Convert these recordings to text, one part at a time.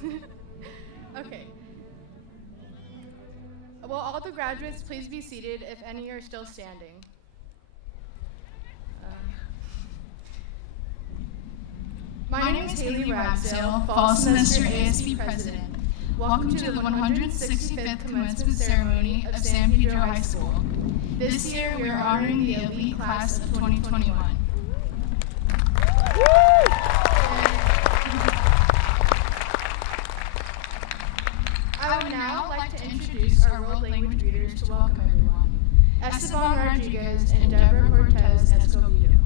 Okay. Will all the graduates please be seated if any are still standing? My name is Haley Ragsdale, fall semester ASB president. Welcome to the 165th commencement ceremony of San Pedro High School. This year we are honoring the elite class of 2021. I would now like to introduce our world language readers to welcome everyone. Esteban Rodriguez and Deborah Cortez Escobedo.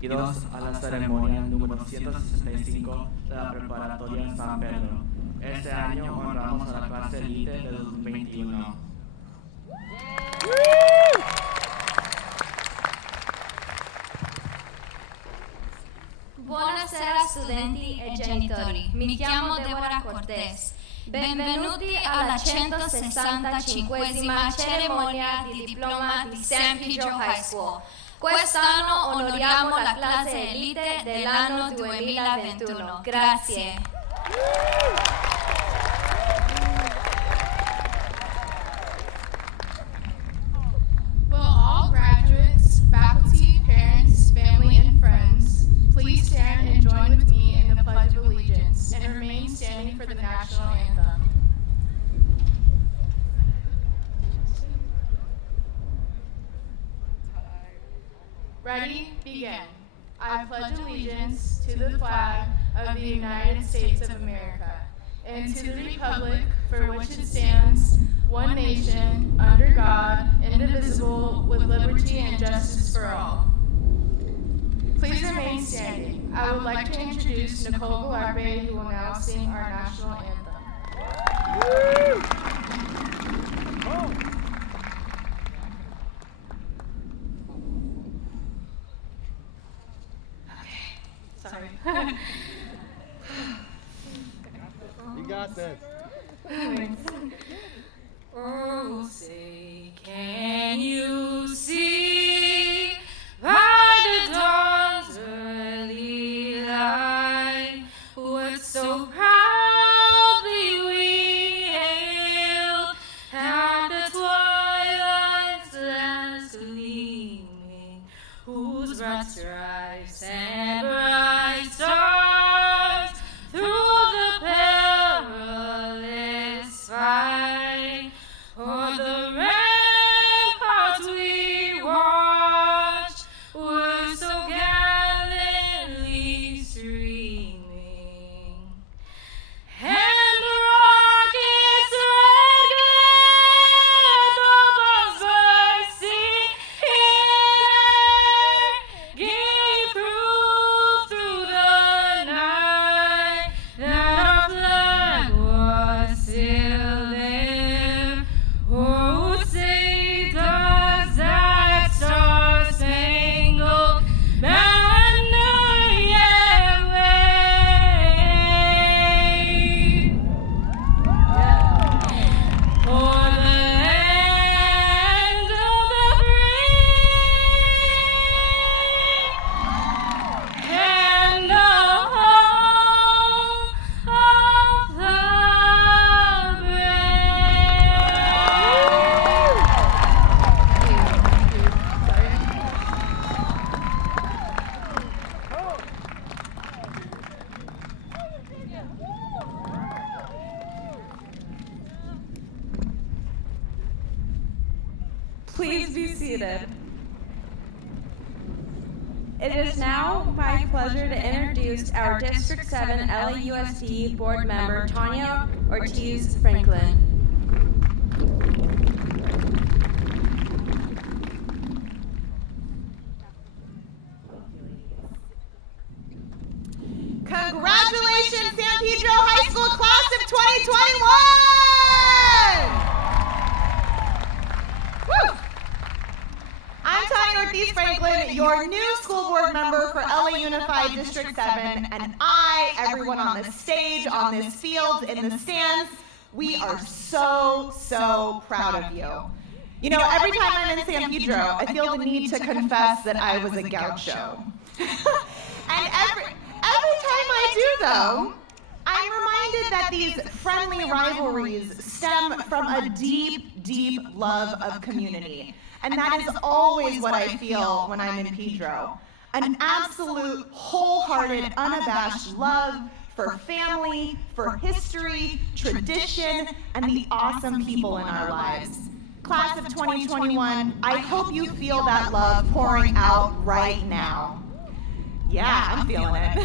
Bienvenidos a la ceremonia número 165 de la preparatoria San Pedro. Este año honramos a la clase elite de 2021. Buonasera studenti e genitori, mi chiamo Deborah Cortez. Benvenuti alla 165esima cerimonia di diploma di San Pedro High School. Quest'anno onoriamo la classe elite dell'anno 2021. Grazie. Will all graduates, faculty, parents, family, and friends please stand and join with me in the Pledge of Allegiance and remain standing for the national anthem. Ready? Begin. I pledge allegiance to the flag of the United States of America and to the republic for which it stands, one nation, under God, indivisible, with liberty and justice for all. Please remain standing. I would like to introduce Nicole Galarbe, who will now sing our national anthem. Sorry. You got this. Oh, say, can you see by the dawn's early light what so proudly we hailed at the twilight's last gleaming, whose broad stripes and bright stars through the perilous fight o'er the ramparts we watched were so gallantly streaming, and the rocket's red glare, the bombs bursting in air, gave proof through the night that our flag was still there. Oh, say does that star-spangled banner yet wave? For the land of the free and the home of the Please be seated. It is now my pleasure to introduce our District 7 LAUSD board member, Tonya Ortiz Franklin. Congratulations, San Pedro High School class of 2021! Woo! I'm Tonya Ortiz Franklin, your new school board member for LA Unified District 7, and everyone on this stage, on this field, in the stands, we are so, so proud of you. You know, every time I'm in San Pedro, I feel the need to confess that I was a gaucho. And every time I do, though, I'm reminded that these friendly rivalries stem from a deep, deep love of community. And that is always what I feel when I'm in Pedro. An absolute, wholehearted, unabashed love for family, for history, tradition, and the awesome people in our lives. Class of 2021, I hope you feel that love pouring out right now. Yeah, I'm feeling it.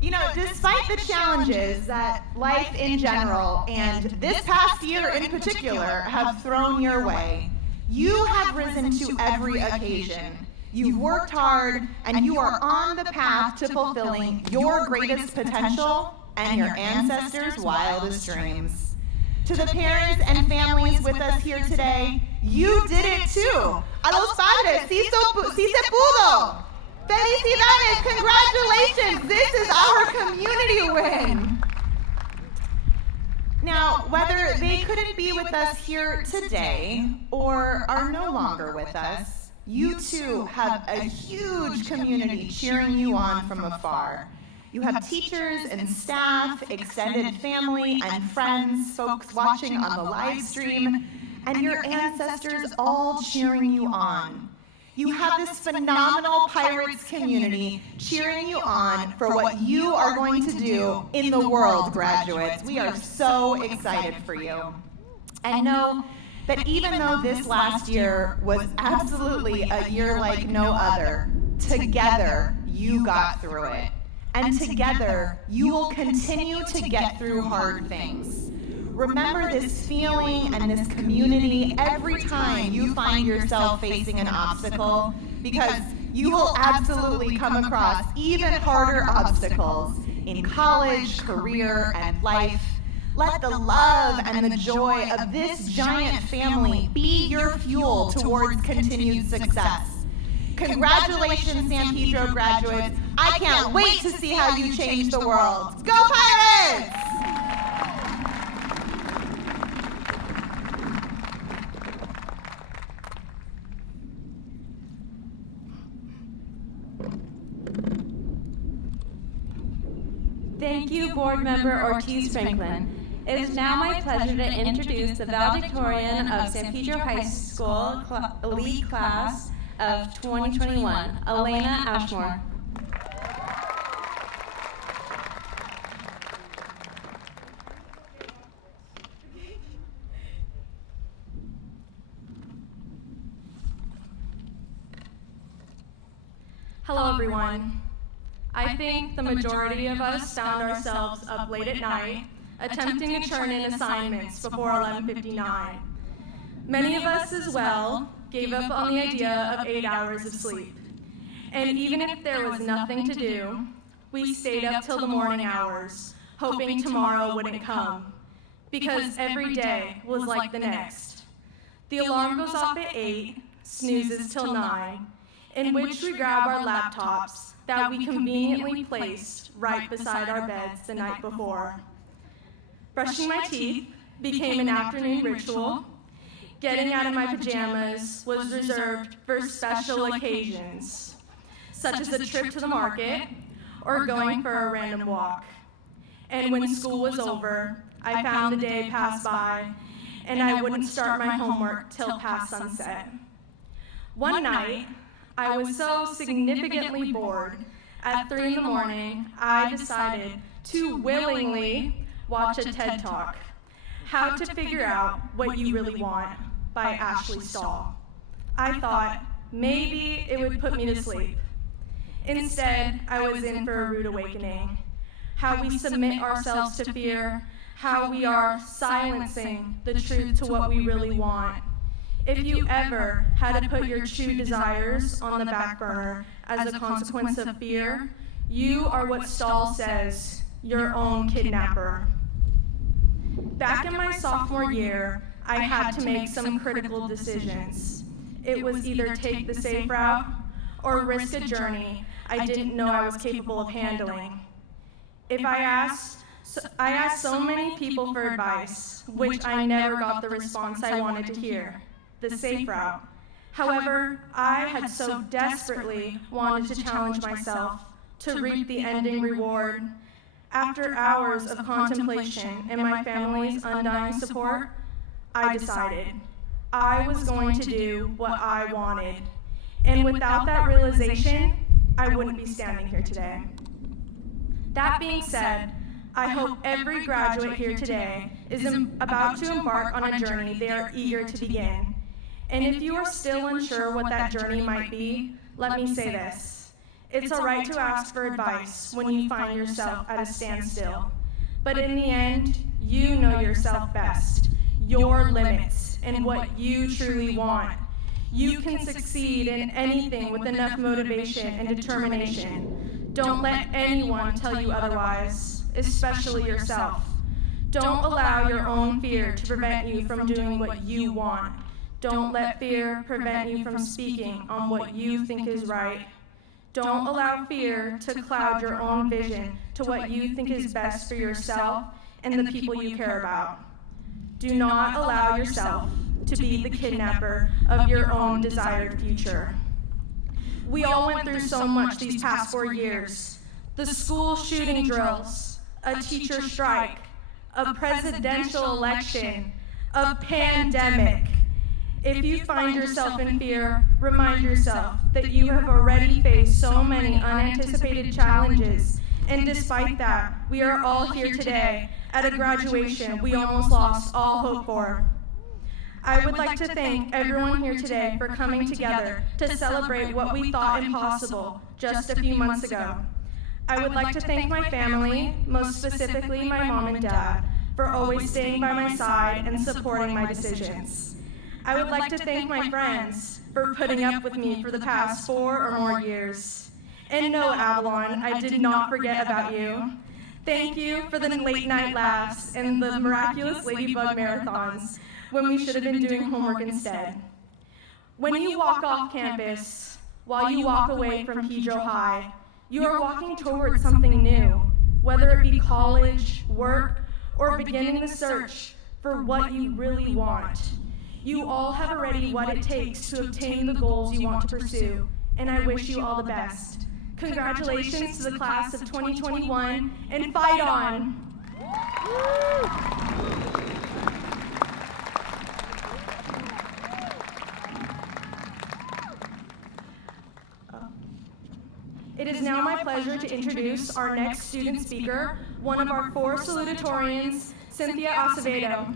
You know, despite the challenges that life in general and this past year in particular have thrown your way, you have risen to every occasion. You've worked hard, and you are on the path to fulfilling your greatest potential and your ancestors' wildest dreams. To the parents and families with us here today, you did it too. A los padres, sí se pudo. Felicidades, congratulations, this is our community win. Now, whether they couldn't be with us here today or are no longer with us, you too have a huge community cheering you on from afar. You have teachers and staff, extended family and friends, folks watching on the live stream, and your ancestors all cheering you on. You have this phenomenal Pirates community cheering you on for what you are going to do in the world, graduates. We are so excited for you. And know that even though this last year was absolutely a year like no other, together you got through it. And together you will continue to get through hard things. Remember this feeling and this community every time you find yourself facing an obstacle, because you will absolutely come across even harder obstacles in college, career, and life. Let the love and the joy of this giant family be your fuel towards continued success. Congratulations, San Pedro graduates. I can't wait to see how you change the world. Go Pirates! Thank you, Board Member Ortiz Franklin. It is now my pleasure to introduce the valedictorian of San Pedro High School Elite Class of 2021, Elena Ashmore. Hello, everyone. I think the majority of us found ourselves up late at night, attempting to turn in assignments before 11:59. Many of us as well gave up on the idea of 8 hours of sleep. And even if there was nothing to do, we stayed up till the morning hours, hoping tomorrow wouldn't come, because every day was like the next. The alarm goes off at 8, snoozes till 9, in which we grab our laptops that we conveniently placed right beside our beds the night before. Brushing my teeth became an afternoon ritual. Getting out of my pajamas was reserved for special occasions, such as a trip to the market or going for a random walk. And when school was over, I found the day passed by, and I wouldn't start my homework till past sunset. One night, I was so significantly bored, at 3 in the morning, I decided to willingly watch a TED Talk, How to Figure Out What You Really Want, by Ashley Stahl. I thought maybe it would put me to sleep. Instead, I was in for a rude awakening. How we submit ourselves to fear, how we are silencing the truth to what we really want. If you ever had to put your true desires on the back burner as a consequence of fear, you are what Stahl says, your own kidnapper. Back in my sophomore year, I had to make some critical decisions. it was either take the safe route or risk a journey I didn't know I was capable of handling. I asked so many people for advice, which I never got the response I wanted to hear, the safe route. However, I had so desperately wanted to challenge myself to reap the ending reward. After hours of contemplation and my family's undying support, I decided I was going to do what I wanted. And without that realization, I wouldn't be standing here today. That being said, I hope every graduate here today is about to embark on a journey they are eager to begin. And if you are still unsure what that journey might be, let me say this. It's all right to ask for advice when you find yourself at a standstill. But in the end, you know yourself best, your limits, and what you truly want. You can succeed in anything with enough motivation and determination. Don't let anyone tell you otherwise, especially yourself. Don't allow your own fear to prevent you from doing what you want. Don't let fear prevent you from speaking on what you think is right. Don't allow fear to cloud your own vision to what you think is best for yourself and the people you care about. Do not allow yourself to be the kidnapper of your own desired future. We all went through so much these past 4 years. The school shooting drills, a teacher strike, a presidential election, a pandemic. If you find yourself in fear, remind yourself that you have already faced so many unanticipated challenges, and despite that, we are all here today at a graduation we almost lost all hope for. I would like to thank everyone here today for coming together to celebrate what we thought impossible just a few months ago. I would like to thank my family, most specifically my mom and dad, for always staying by my side and supporting my decisions. I would like to thank my friends for putting up with me for the past 4 or more years. And no, Avalon, I did not forget about you. Thank you for the late night laughs and the miraculous Ladybug marathons when we should have been doing homework instead. When you walk off campus, while you walk away from Pedro High, you are walking towards something new, whether it be college, work, or beginning the search for what you really want. You all have already what it takes to obtain the goals you want to pursue, and I wish you all the best. Congratulations to the class of 2021, and fight on! It is now my pleasure to introduce our next student speaker, one of our 4 salutatorians, Cynthia Acevedo.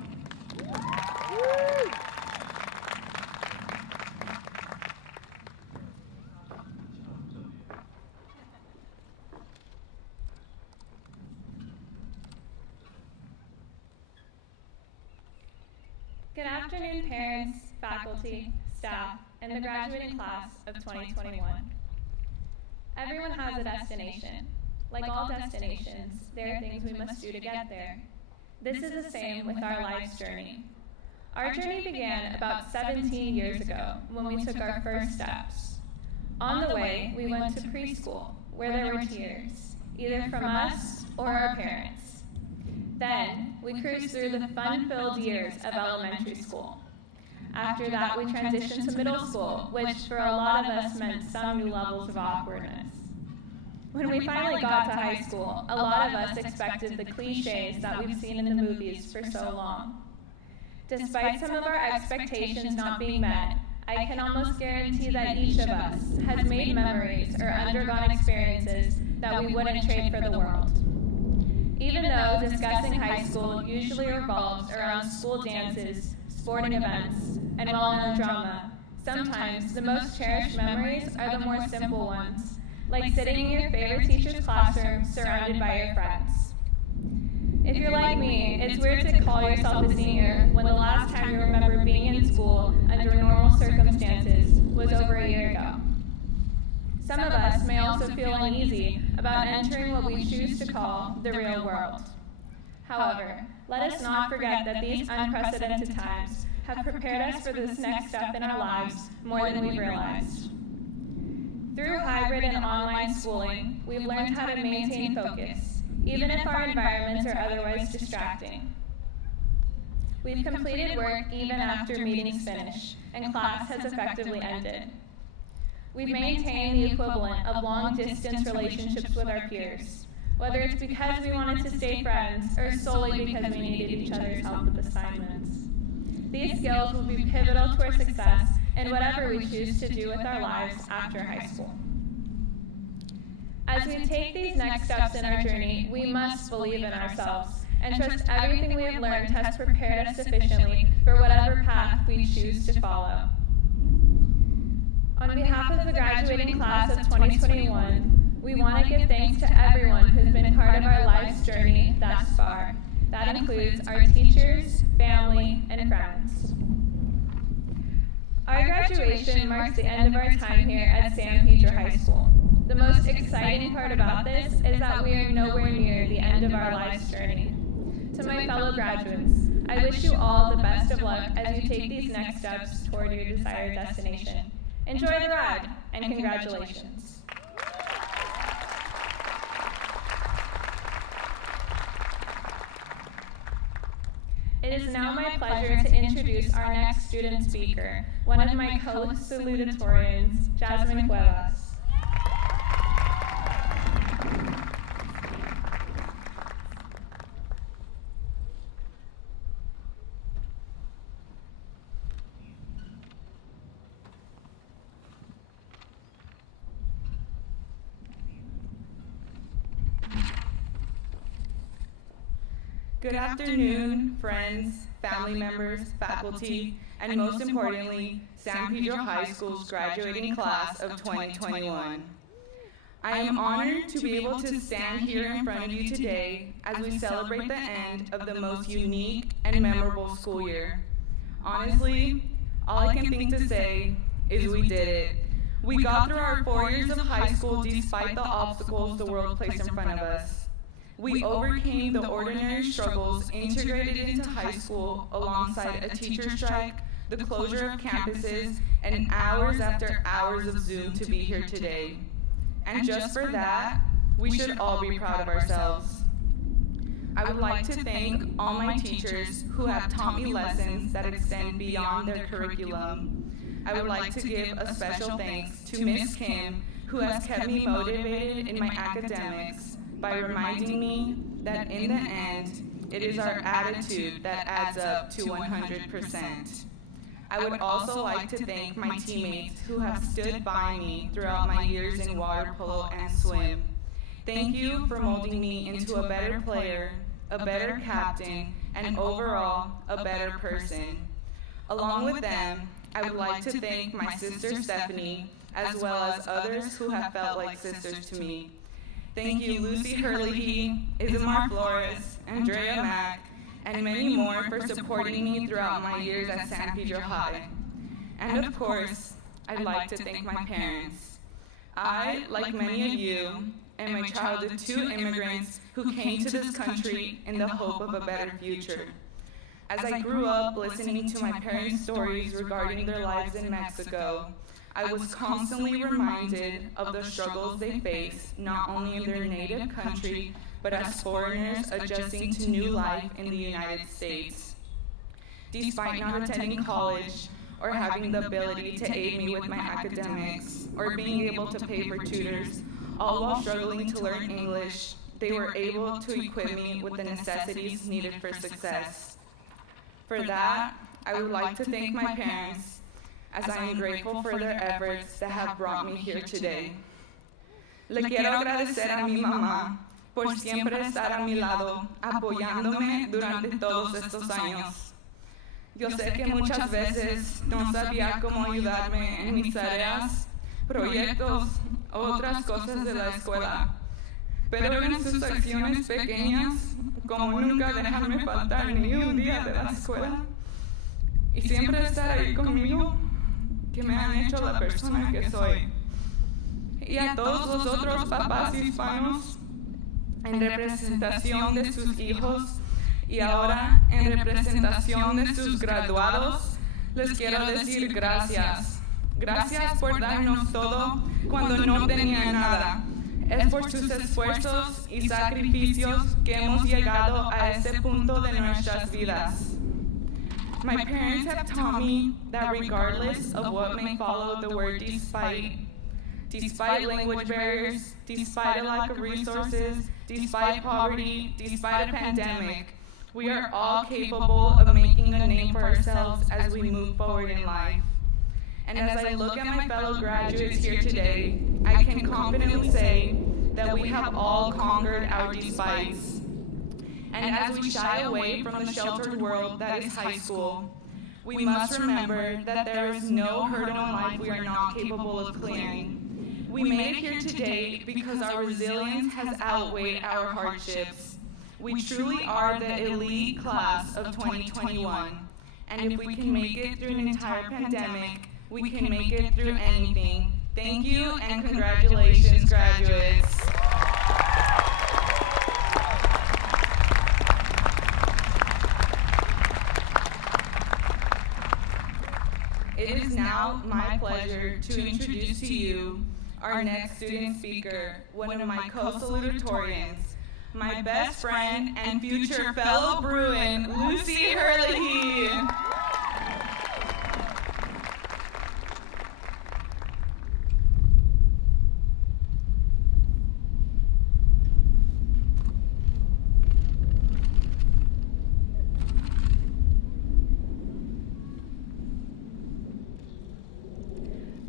Good afternoon, parents, faculty, staff, and the graduating class of 2021. Everyone has a destination. Like all destinations, there are things we must do to get there. This is the same with our life's journey. Our journey began about 17 years ago when we took our first steps. On the way, we went to preschool, where there were tears, either from us or our parents. Then, we cruised through the fun-filled years of elementary school. After that, we transitioned to middle school, which for a lot of us meant some new levels of awkwardness. When we finally got to high school, a lot of us expected the cliches that we've seen in the movies for so long. Despite some of our expectations not being met, I can almost guarantee that each of us has made memories or undergone experiences that we wouldn't trade for the world. Even though discussing high school usually revolves around school dances, sporting events, and well-known drama, sometimes the most cherished memories are the more simple ones, like sitting in your favorite teacher's classroom surrounded by your friends. If you're like me, it's weird to call yourself a senior when the last time you remember being in school under normal circumstances was over a year ago. Some of us may also feel uneasy about entering what we choose to call the real world. However, let us not forget that these unprecedented times have prepared us for this next step in our lives more than we realized. Through hybrid and online schooling, we've learned how to maintain focus, even if our environments are otherwise distracting. We've completed work even after meetings finish and class has effectively ended. We've maintained the equivalent of long-distance relationships with our peers, whether it's because we wanted to stay friends or solely because we needed each other's help with assignments. These skills will be pivotal to our success in whatever we choose to do with our lives after high school. As we take these next steps in our journey, we must believe in ourselves and trust everything we have learned has prepared us sufficiently for whatever path we choose to follow. On behalf of the graduating class of 2021, we want to give thanks to everyone who's been part of our life's journey thus far. That includes our teachers, family, and friends. Our graduation marks the end of our time here at San Pedro High School. The most exciting part about this is that we are nowhere near the end of our life's journey. To my fellow graduates, I wish you all the best of luck as you take these next steps toward your desired destination. Enjoy the ride, and congratulations. It is now my pleasure to introduce our next student speaker, one of my co-salutatorians, Jasmine Cuevas. Good afternoon, friends, family members, faculty, and most importantly, San Pedro High School's graduating class of 2021. I am honored to be able to stand here in front of you today as we celebrate the end of the most unique and memorable school year. Honestly, all I can think to say is we did it. We got through our 4 years of high school despite the obstacles the world placed in front of us. We overcame the ordinary struggles integrated into high school alongside a teacher strike, the closure of campuses, and hours after hours of Zoom to be here today. And just for that, we should all be proud of ourselves. I would like to thank all my teachers who have taught me lessons that extend beyond their curriculum. I would like to give a special thanks to Miss Kim, who has kept me motivated in my academics, by reminding me that in the end, it is our attitude that adds up to 100%. I would also like to thank my teammates who have stood by me throughout my years in water polo and swim. Thank you for molding me into a better player, a better captain, and overall, a better person. Along with them, I would like to thank my sister Stephanie, as well as others who have felt like sisters to me. Thank you, Lucy Hurley, Isamar Flores, Andrea Mack, and many more for supporting me throughout my years at San Pedro High. And of course, I'd like to thank my parents. I, like many of you, am a child of 2 immigrants who came to this country in the hope of a better future. As I grew up listening to my parents' stories regarding their lives in Mexico, I was constantly reminded of the struggles they face, not only in their native country, but as foreigners adjusting to new life in the United States. Despite not attending college, or having the ability to aid me with my academics, or being able to pay for tutors, all while struggling to learn English, they were able to equip me with the necessities needed for success. For that, I would like to thank my parents, as I am grateful for their efforts that have brought me here today. Le quiero agradecer a mi mamá por siempre estar a mi lado, apoyándome durante todos estos años. Yo sé que muchas veces no sabía cómo ayudarme en mis tareas, proyectos o otras cosas de la escuela, pero en sus acciones pequeñas, como nunca dejarme faltar ni un día de la escuela, y siempre estar ahí conmigo, que me han hecho la persona que soy. Y a todos los otros papás hispanos, en representación de sus hijos y ahora en representación de sus graduados, les quiero decir gracias. Gracias por darnos todo cuando no tenía nada. Es por sus esfuerzos y sacrificios que hemos llegado a ese punto de nuestras vidas. My parents have taught me that regardless of what may follow the word despite language barriers, despite a lack of resources, despite poverty, despite a pandemic, we are all capable of making a name for ourselves as we move forward in life. And as I look at my fellow graduates here today, I can confidently say that we have all conquered our despites. And as we shy away from the sheltered world that is high school, we must remember that there is no hurdle in life we are not capable of clearing. We made it here today because our resilience has outweighed our hardships. We truly are the elite class of 2021. And if we can make it through an entire pandemic, we can make it through anything. Thank you and congratulations, graduates. It is now my pleasure to introduce to you our next student speaker, one of my co-salutatorians, my best friend and future fellow Bruin, Lucy Hurley.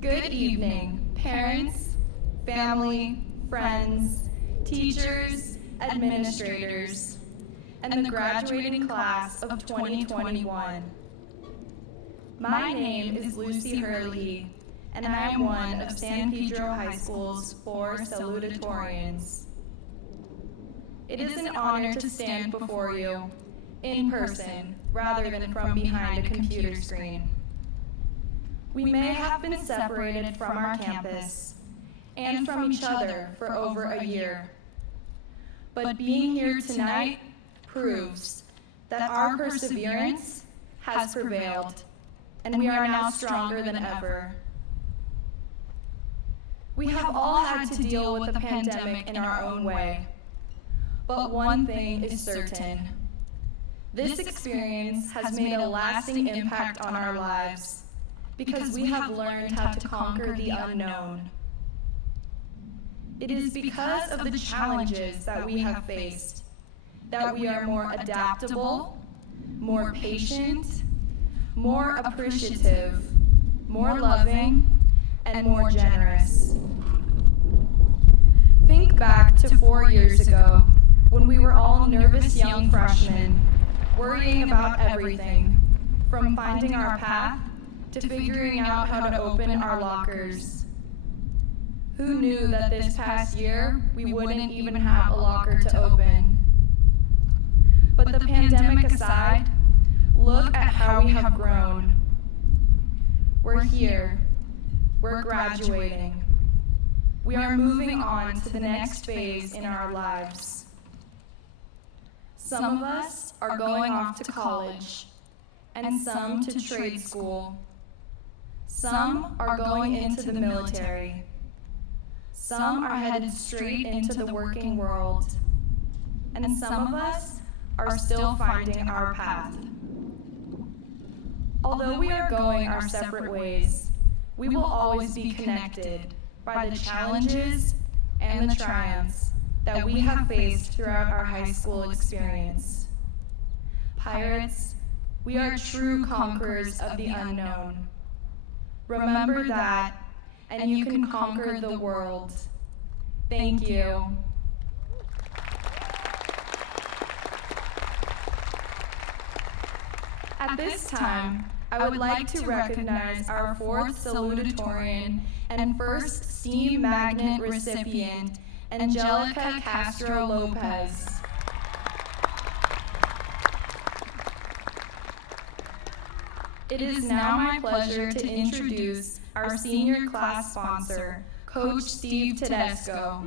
Good evening, parents, family, friends, teachers, administrators, and the graduating class of 2021. My name is Lucy Hurley, and I am one of San Pedro High School's 4 Salutatorians. It is an honor to stand before you, in person, rather than from behind a computer screen. We may have been separated from our campus and from each other for over a year. But being here tonight proves that our perseverance has prevailed, and we are now stronger than ever. We have all had to deal with the pandemic in our own way, but one thing is certain. This experience has made a lasting impact on our lives, because we have learned how to conquer the unknown. It is because of the challenges that we have faced that we are more adaptable, more patient, more appreciative, more loving, and more generous. Think back to 4 years ago when we were all nervous young freshmen, worrying about everything, from finding our path to figuring out how to open our lockers. Who knew that this past year we wouldn't even have a locker to open? But the pandemic aside, look at how we have grown. We're here. We're graduating. We are moving on to the next phase in our lives. Some of us are going off to college, and some to trade school. Some are going into the military. Some are headed straight into the working world. And some of us are still finding our path. Although we are going our separate ways, we will always be connected by the challenges and the triumphs that we have faced throughout our high school experience. Pirates, we are true conquerors of the unknown. Remember that, and you can conquer the world. Thank you. At this time, I would like to recognize our 4th salutatorian and 1st STEAM Magnet recipient, Angelica Castro Lopez. It is now my pleasure to introduce our senior class sponsor, Coach Steve Tedesco.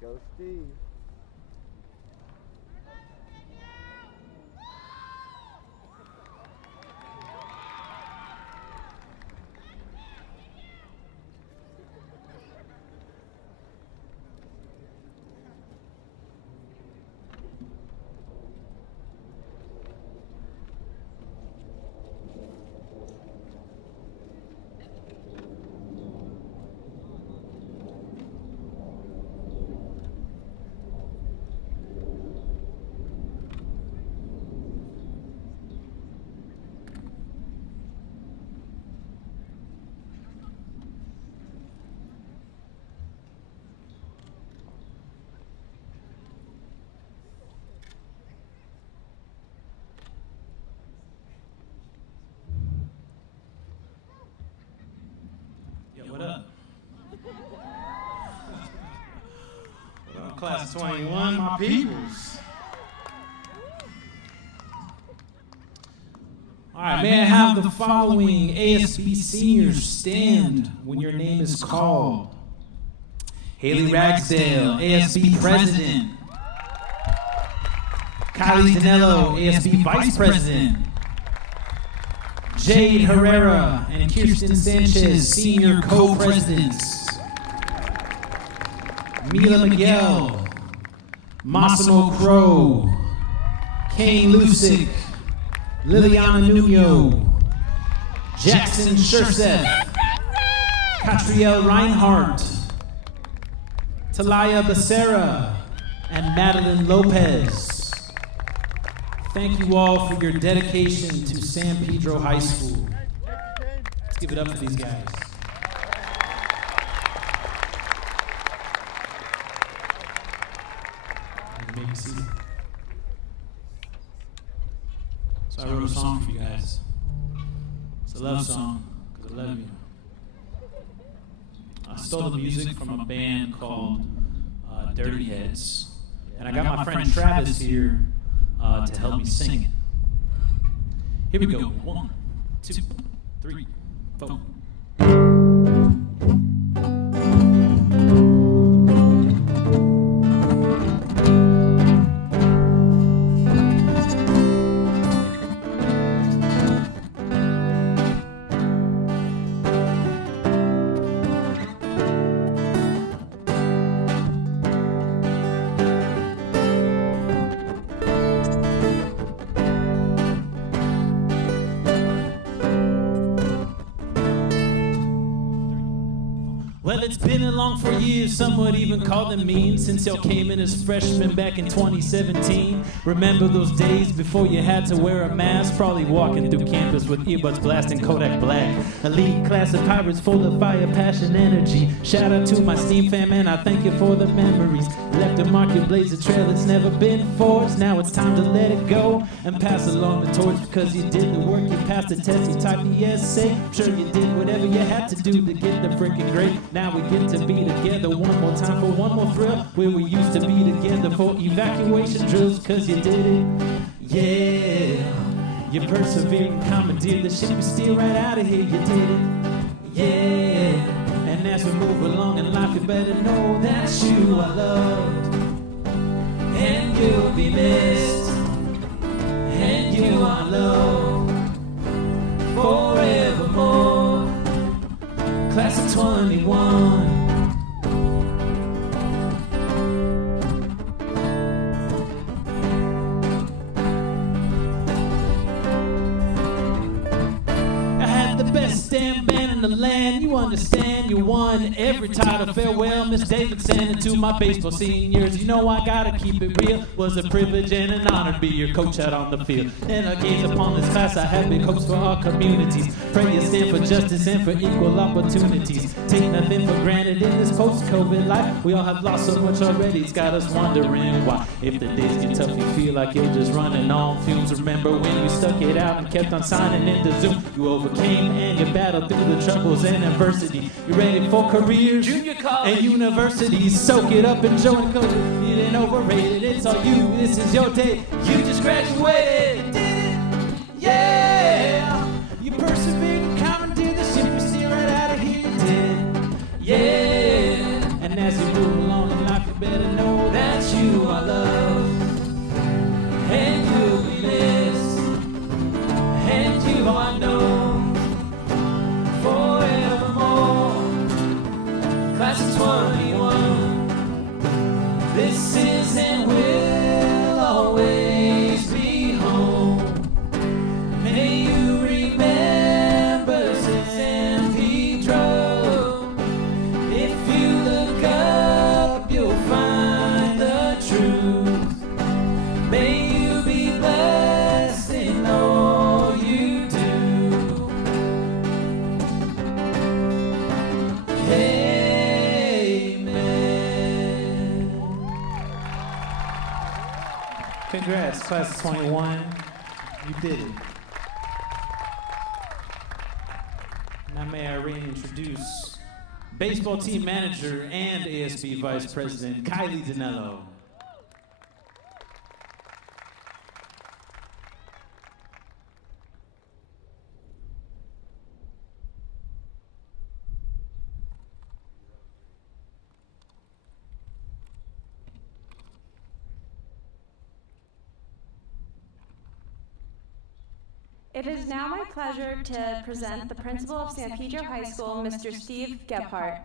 Go Steve. class of 21, my peoples. All right, may I have the following ASB seniors stand when your name is called? Haley Ragsdale, ASB President. Kylie Danello, ASB Vice President. Jade Herrera and Kirsten Sanchez, Senior Co-Presidents. Mila Miguel, Massimo Crow, Kane Lusick, Liliana Nuno, Jackson Sherseth, Catriel Reinhardt, Talaya Becerra, and Madeline Lopez. Thank you all for your dedication to San Pedro High School. Let's give it up for these guys. Make a seat. So I wrote a song for you guys. It's a love song, because I love you. I stole the music from a band called Dirty Heads. And I got my friend Travis here to help me sing it. Here we go. 1, 2, 3, 4. Well, it's been along for years, some would even call them mean, since y'all came in as freshmen back in 2017. Remember those days before you had to wear a mask, probably walking through campus with earbuds blasting Kodak Black. Elite class of pirates full of fire, passion, energy. Shout out to my Steam fam, and I thank you for the memories. Left a mark, you blaze a trail that's never been forged. Now it's time to let it go and pass along the torch, because you did the work, you passed the test, you typed the essay. I'm sure you did whatever you had to do to get the freaking grade. Now we get to be together one more time for one more thrill, where we used to be together for evacuation drills, cause you did it, yeah. You persevered and commandeered the ship, you steer right out of here, you did it, yeah. And as we move along in life, you better know that you are loved, and you'll be missed, and you are loved forevermore. Class of 21. I had the best damn band in the land, you understand, you won every title. Farewell, Miss Davidson, and to my baseball seniors, you know I gotta keep it real. Was a privilege and an honor to be your coach out on the field. And I gaze upon this class, I have big hopes for our communities. Pray you stand for justice and for equal opportunities. Take nothing for granted in this post-COVID life. We all have lost so much already, it's got us wondering why. If the days get tough, you feel like you're just running on fumes. Remember when you stuck it out and kept on signing into Zoom. You overcame and you battled through the troubles and adversity. You're ready for careers, junior college, and universities. Soak it up and join the culture. You didn't overrate it, it's all you. This is your day. You just graduated, did it, yeah. You persevered and commandeered the ship, you steer right out of here, you did, yeah. And as you move along in life, you better know that you are loved, and you'll be missed, and you are known forevermore. Class of 21. This is and will always be home. May you remember San Pedro. If you look up, you'll find the truth. May you be blessed in all you do. Congrats, class of 21. You did it. Now may I reintroduce Baseball team manager and ASB vice president, Kylie Dinello. It is now my pleasure to present the principal of San Pedro High School, Mr. Steve Gebhardt.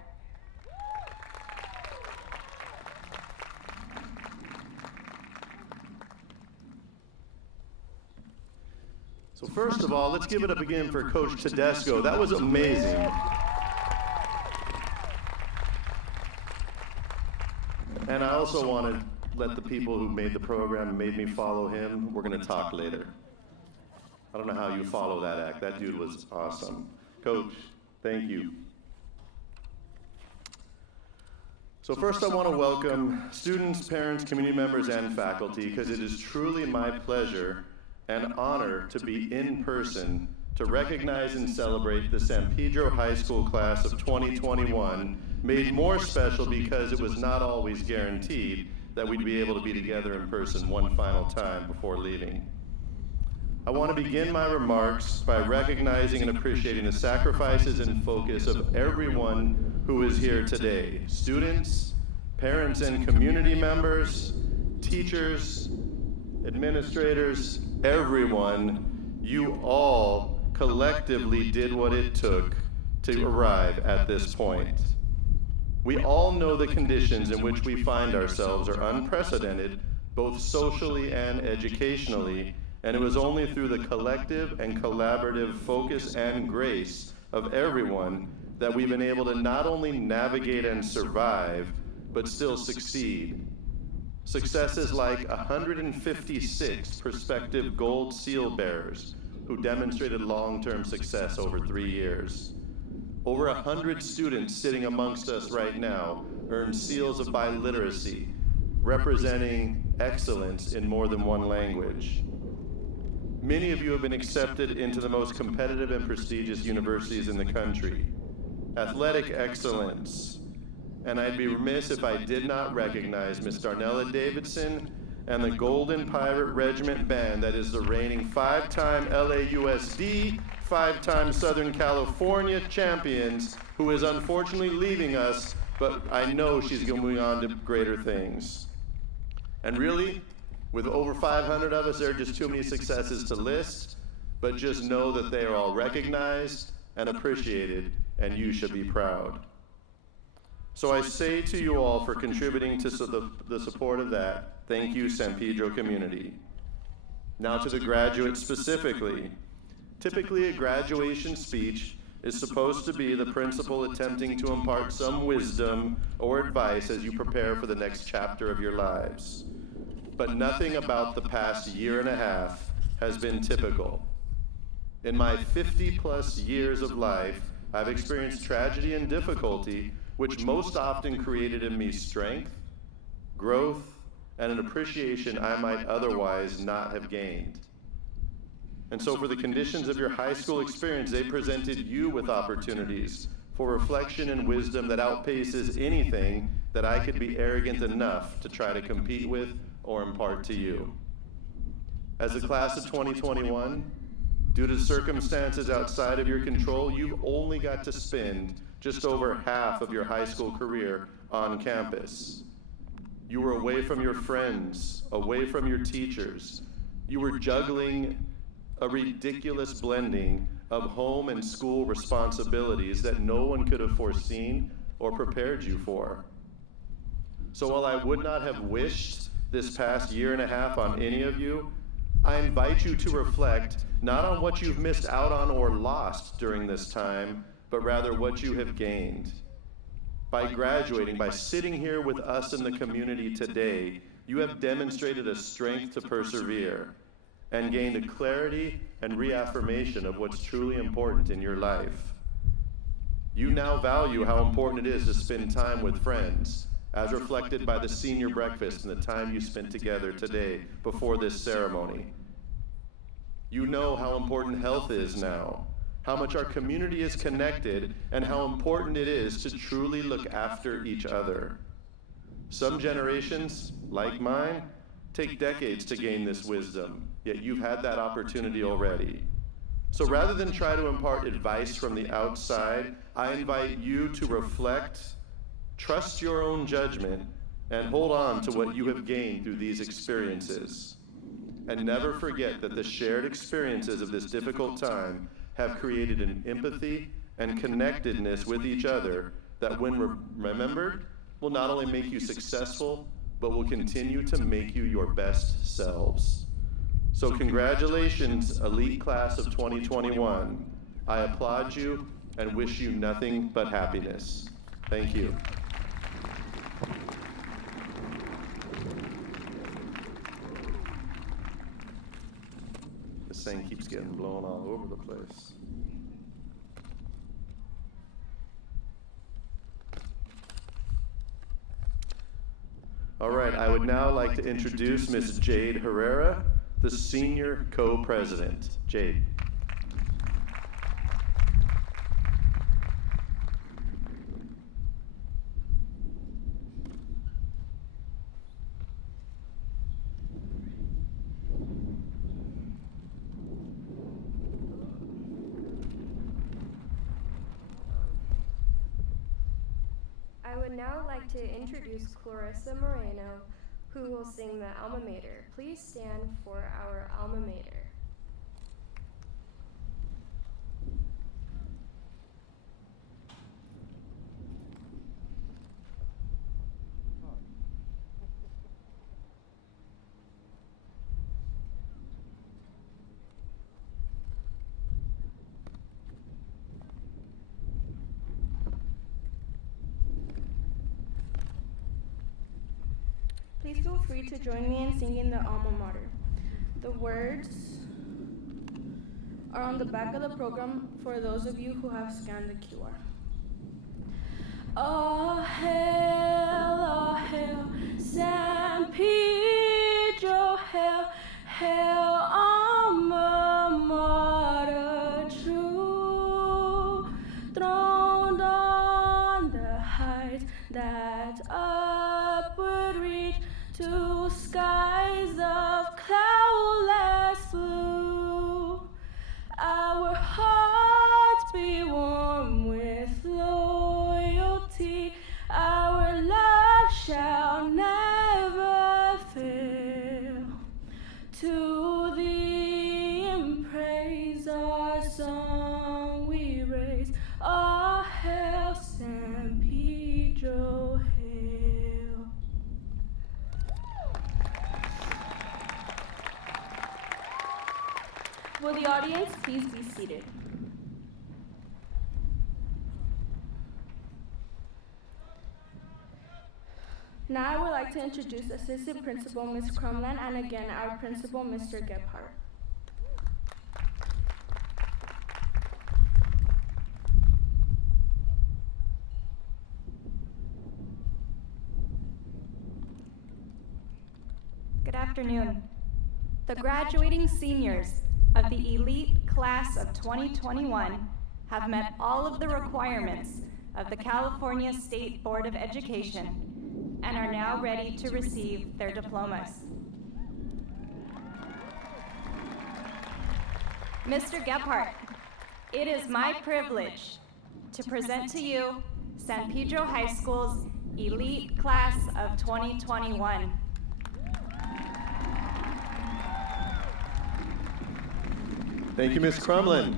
So first of all, let's give it up again for Coach Tedesco. That was amazing. And I also want to let the people who made the program and made me follow him, we're going to talk later. I don't know how you follow that act. That dude was awesome. Coach, thank you. So first I want to welcome students, parents, community members, and faculty, because it is truly my pleasure and honor to be in person to recognize and celebrate the San Pedro High School class of 2021, made more special because it was not always guaranteed that we'd be able to be together in person one final time before leaving. I want to begin my remarks by recognizing and appreciating the sacrifices and focus of everyone who is here today. Students, parents and community members, teachers, administrators, everyone, you all collectively did what it took to arrive at this point. We all know the conditions in which we find ourselves are unprecedented, both socially and educationally, and it was only through the collective and collaborative focus and grace of everyone that we've been able to not only navigate and survive, but still succeed. Successes like 156 prospective Gold Seal bearers who demonstrated long-term success over 3 years. Over 100 students sitting amongst us right now earned seals of biliteracy, representing excellence in more than one language. Many of you have been accepted into the most competitive and prestigious universities in the country. Athletic excellence. And I'd be remiss if I did not recognize Miss Darnella Davidson and the Golden Pirate Regiment Band that is the reigning 5-time LAUSD, 5-time Southern California champions, who is unfortunately leaving us, but I know she's going on to greater things. And really, with over 500 of us, there are just too many successes to list, but just know that they are all recognized and appreciated, and you should be proud. So I say to you all, for contributing to the support of that, thank you, San Pedro community. Now to the graduates specifically. Typically, a graduation speech is supposed to be the principal attempting to impart some wisdom or advice as you prepare for the next chapter of your lives. But nothing about the past year and a half has been typical. In my 50-plus years of life, I've experienced tragedy and difficulty, which most often created in me strength, growth, and an appreciation I might otherwise not have gained. And so for the conditions of your high school experience, they presented you with opportunities for reflection and wisdom that outpaces anything that I could be arrogant enough to try to compete with or impart to you. As the class of 2021, due to circumstances outside of your control, you've only got to spend just over half of your high school career on campus. You were away from your friends, away from your teachers. You were juggling a ridiculous blending of home and school responsibilities that no one could have foreseen or prepared you for. So while I would not have wished this past year and a half on any of you, I invite you to reflect not on what you've missed out on or lost during this time, but rather what you have gained. By graduating, by sitting here with us in the community today, you have demonstrated a strength to persevere and gained a clarity and reaffirmation of what's truly important in your life. You now value how important it is to spend time with friends, as reflected by the senior breakfast and the time you spent together today before this ceremony. You know how important health is now, how much our community is connected, and how important it is to truly look after each other. Some generations, like mine, take decades to gain this wisdom, yet you've had that opportunity already. So rather than try to impart advice from the outside, I invite you to reflect, trust your own judgment, and hold on to what you have gained through these experiences. And never forget that the shared experiences of this difficult time have created an empathy and connectedness with each other that, when remembered, will not only make you successful, but will continue to make you your best selves. So congratulations, elite class of 2021. I applaud you and wish you nothing but happiness. Thank you. This thing keeps getting blown all over the place. All right, I would now like to introduce Ms. Jade Herrera, the senior co-president. Jade. I would now like to introduce Clarissa Moreno, who will sing the Alma Mater. Please stand for our Alma Mater. Please feel free to join me in singing the Alma Mater. The words are on the back of the program for those of you who have scanned the QR. Oh hail, San Pedro, hail, hail, Alma Mater, true, throned on the heights that upward reach to skies of cloudless blue. Our hearts be warm with loyalty. Our love shall never fail. To thee in praise our song we raise. All hail San Pedro, hail. Will the audience please be seated? Now I would like to introduce Assistant Principal Ms. Crumland and again our Principal Mr. Gebhardt. Good afternoon. The graduating seniors of the elite class of 2021 have met all of the requirements of the California State Board of Education and are now ready to receive their diplomas. Mr. Gebhardt, it is my privilege to present to you San Pedro High School's elite class of 2021. Thank you, Ms. Crumlin.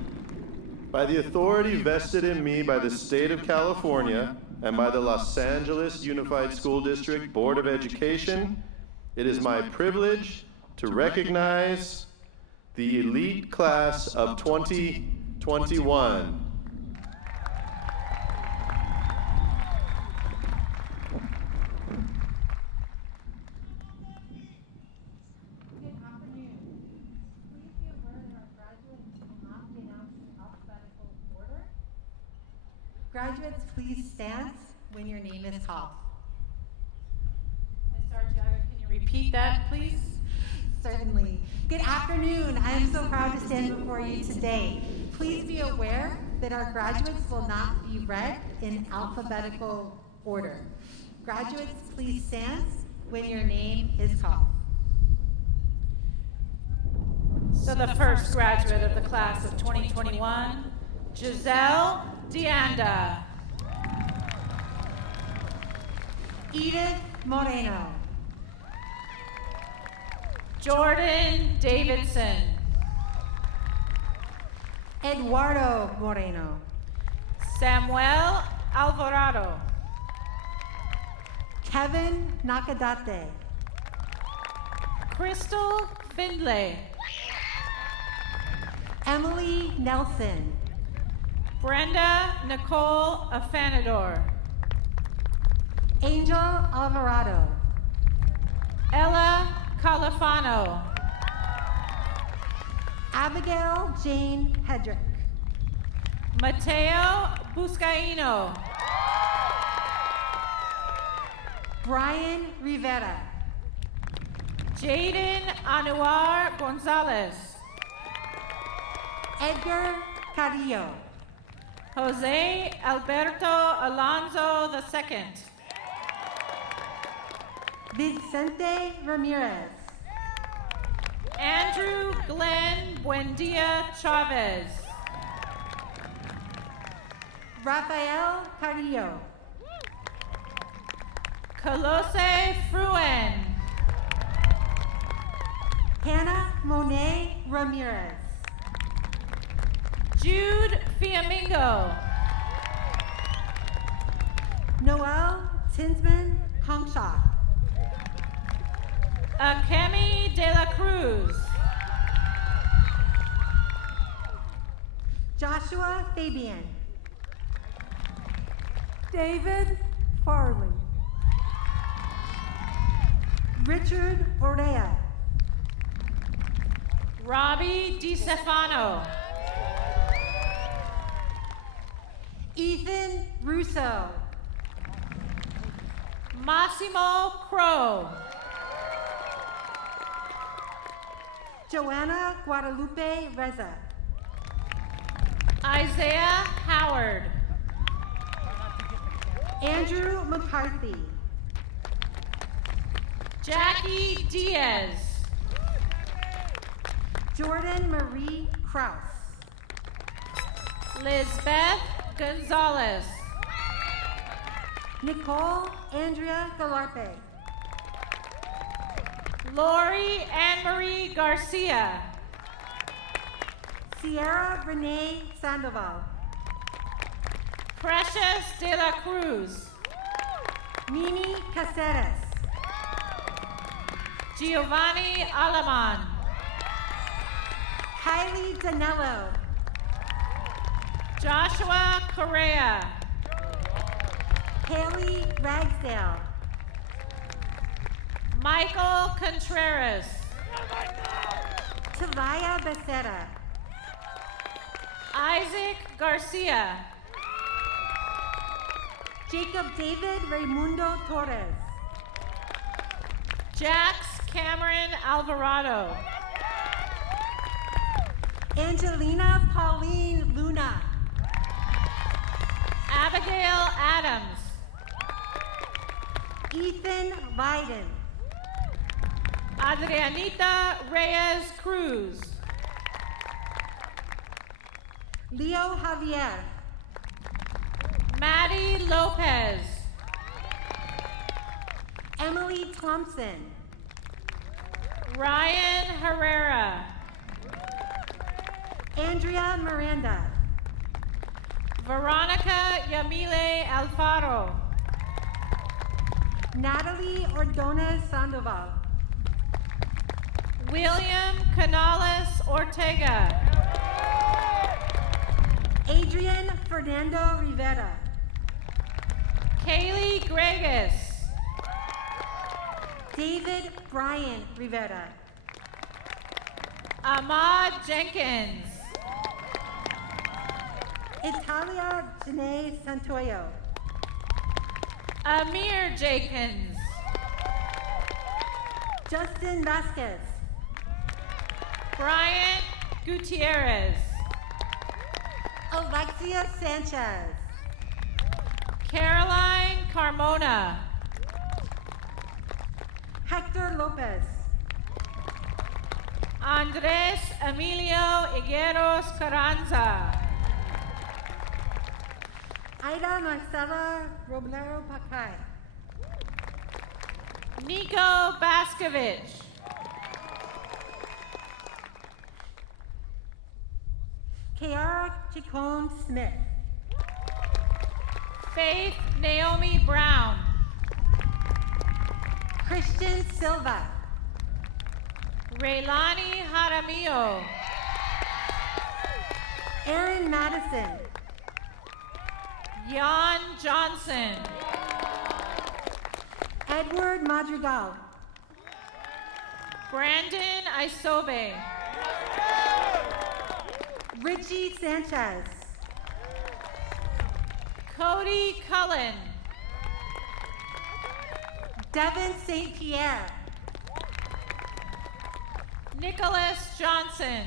By the authority vested in me by the State of California and by the Los Angeles Unified School District Board of Education, it is my privilege to recognize the elite class of 2021. Graduates, please stand when your name is called. Ms. Arteaga, can you repeat that, please? Certainly. Good afternoon. I am so proud to stand before you today. Please be aware that our graduates will not be read in alphabetical order. Graduates, please stand when your name is called. So the first graduate of the class of 2021, Giselle Deanda. Edith Moreno. Jordan Davidson. Eduardo Moreno. Samuel Alvarado. Kevin Nakadate. Crystal Findlay. Emily Nelson. Brenda Nicole Afanador. Angel Alvarado. Ella Califano. Abigail Jane Hedrick. Mateo Buscaino. Brian Rivera. Jaden Anuar Gonzalez. Edgar Carrillo. Jose Alberto Alonso II. Vicente Ramirez. Andrew Glenn Buendia Chavez. Rafael Carrillo. Colose Fruen. Hannah Monet Ramirez. Jude Fiamingo. Noel Tinsman Kongshaw. Akemi de la Cruz. Joshua Fabian. David Farley. Richard Orea. Robbie DiStefano. Ethan Russo. Massimo Crow. Joanna Guadalupe Reza. Isaiah Howard. Andrew McCarthy. Jackie Diaz. Jordan Marie Kraus. Lizbeth Gonzalez. Nicole Andrea Galarpe. Lori Anne-Marie Garcia. Sierra Renee Sandoval. Precious de la Cruz. Mimi Caceres. Giovanni Alaman. Kylie Danello. Joshua Correa. Haley Ragsdale. Michael Contreras. Tavaya Becerra. Isaac Garcia. Jacob David Raimundo Torres. Jax Cameron Alvarado. Angelina Pauline Luna. Abigail Adams. Ethan Biden. Adrianita Reyes Cruz. Leo Javier. Maddie Lopez. Emily Thompson. Ryan Herrera. Andrea Miranda. Veronica Yamile Alfaro. Natalie Ordonez Sandoval. William Canales Ortega. Adrian Fernando Rivera. Kaylee Gregas. David Brian Rivera. Ahmad Jenkins. Italia Janae Santoyo. Amir Jenkins. Justin Vasquez. Brian Gutierrez. Alexia Sanchez. Caroline Carmona. Hector Lopez. Andres Emilio Higueros Carranza. Aida Marcela Roblero Pacay. Nico Baskovich. Kiara Chacon Smith. Faith Naomi Brown. Christian Silva. Raylani Jaramillo. Aaron Madison. Jan Johnson. Edward Madrigal. Brandon Isobe. Richie Sanchez. Cody Cullen. Devin St. Pierre. Nicholas Johnson.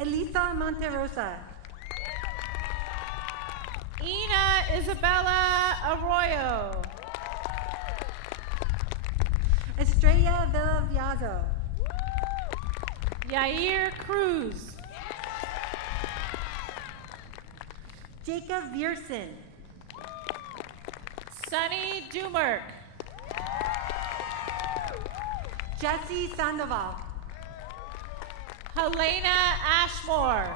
Elisa Monterosa. Ina Isabella Arroyo. Estrella Villaviazo. Yair Cruz. Jacob Viersen. Sunny Dumerk. Jesse Sandoval. Helena Ashmore.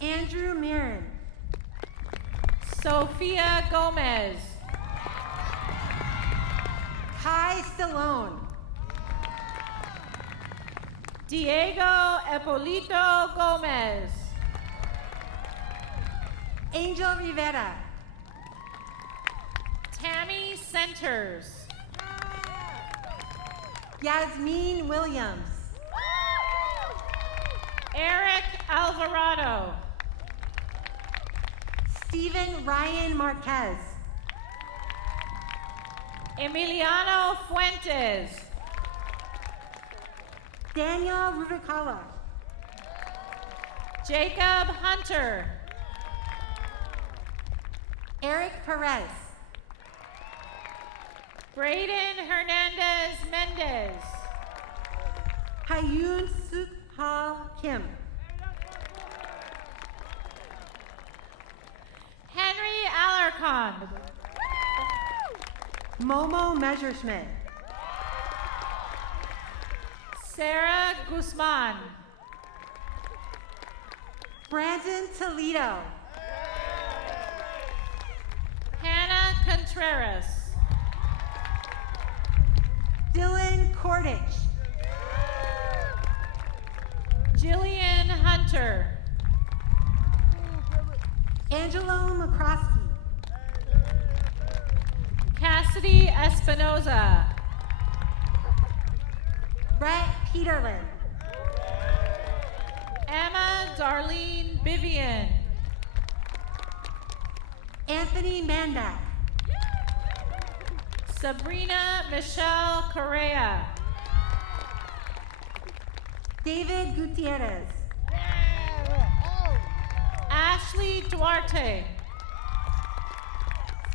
Andrew Mirren. Sophia Gomez. Kai Stallone. Diego Epolito Gomez. Angel Rivera. Tammy Centers. Yasmin Williams. Eric Alvarado. Stephen Ryan Marquez. Emiliano Fuentes. Daniel Rubicala. Jacob Hunter. Eric Perez. Braden Hernandez Mendez. Hayun Sukha Kim. Henry Alarcon. Momo Messerschmidt. Sarah Guzman. Brandon Toledo. Hannah Contreras. Dylan Kordich. Jillian Hunter. Angelo McCroskey. Cassidy Espinoza. Brett Peterlin. Emma Darlene Vivian. Anthony Mandak. Sabrina Michelle Correa. David Gutierrez. Ashley Duarte.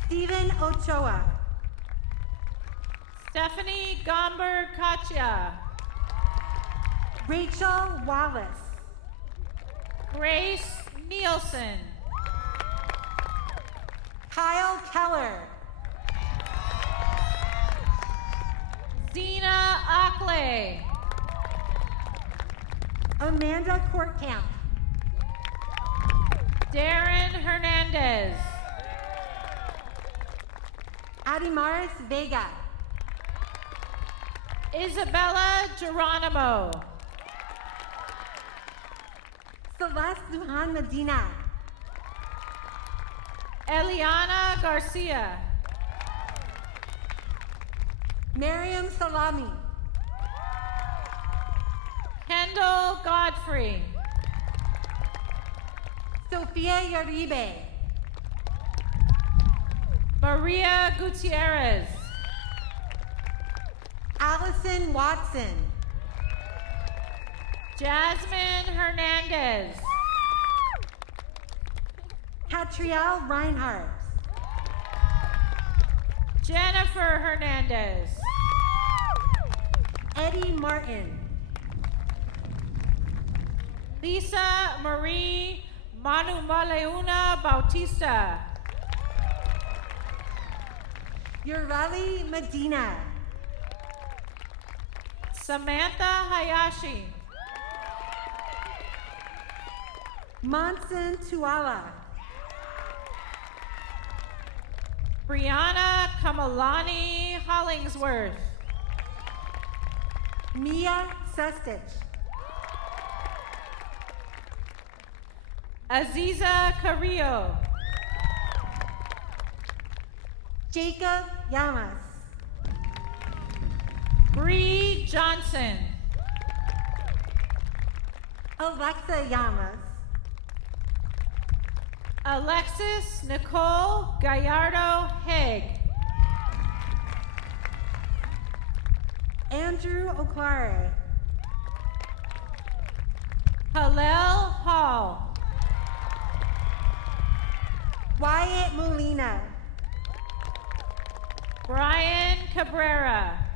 Stephen Ochoa. Stephanie Gomberg Katia. Rachel Wallace. Grace Nielsen. Kyle Keller. Zena Ackley. Amanda Courtcamp. Darren Hernandez. Adimaris Vega. Isabella Geronimo. Celeste Duhan Medina. Eliana Garcia. Miriam Salami. Kendall Godfrey. Sofia Yaribe. Maria Gutierrez. Allison Watson. Jasmine Hernandez. Catrielle Reinhardt. Jennifer Hernandez. Eddie Martin. Lisa Marie Manumaleuna Bautista. Ureli Medina. Samantha Hayashi. Monson Tuala. Brianna Kamalani Hollingsworth. Mia Sestich. Aziza Carrillo. Jacob Llamas. Bree Johnson. Alexa Llamas. Alexis Nicole Gallardo Haig. Andrew Okware. Hallel Hall. Wyatt Molina. Brian Cabrera.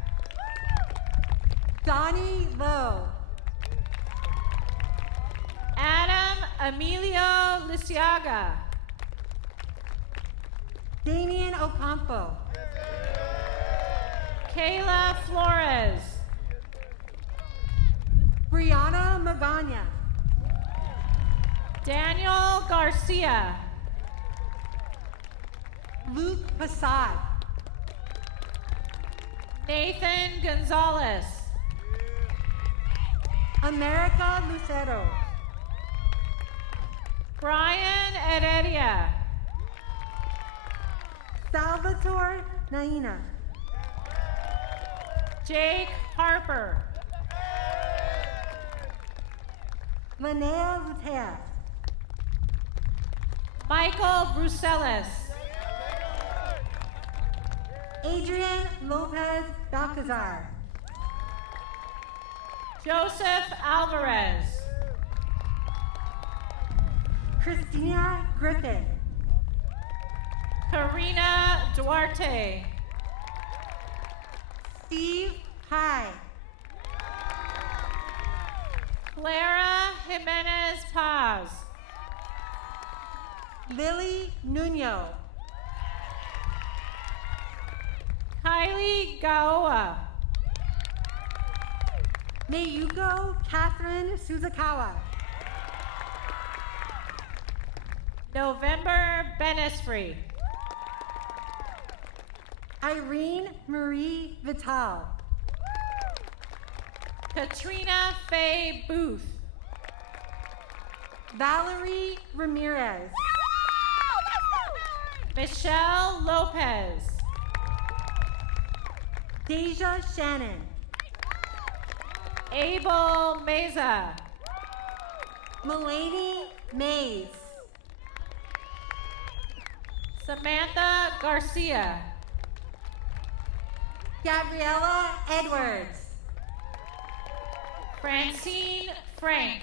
Donnie Lowe. Adam Emilio Lisiaga. Damian Ocampo. Kayla Flores. Brianna Magana. Daniel Garcia. Luke Passad. Nathan Gonzalez. America Lucero. Brian Heredia. Salvatore Naina. Jake Harper. Linnea Lutea. Michael Bruselis. Adrian Lopez Balcazar. Joseph Alvarez. Christina Griffin. Karina Duarte. Steve High. Clara Jimenez Paz. Lily Nuno. Kylie Gaoa. Mayuko Catherine Suzukawa. November Benesfree. Irene Marie Vital. Katrina Faye Booth. Valerie Ramirez. Michelle Lopez. Deja Shannon. Abel Meza. Mulaney Mays. Samantha Garcia. Gabriella Edwards. Francine Frank.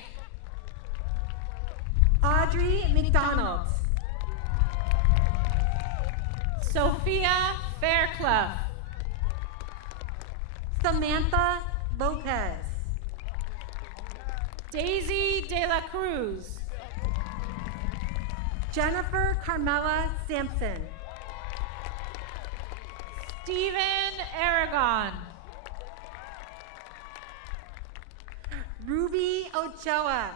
Audrey McDonald. Sophia Fairclough. Samantha Lopez. Daisy De La Cruz. Jennifer Carmela Sampson. Stephen Aragon. Ruby Ochoa.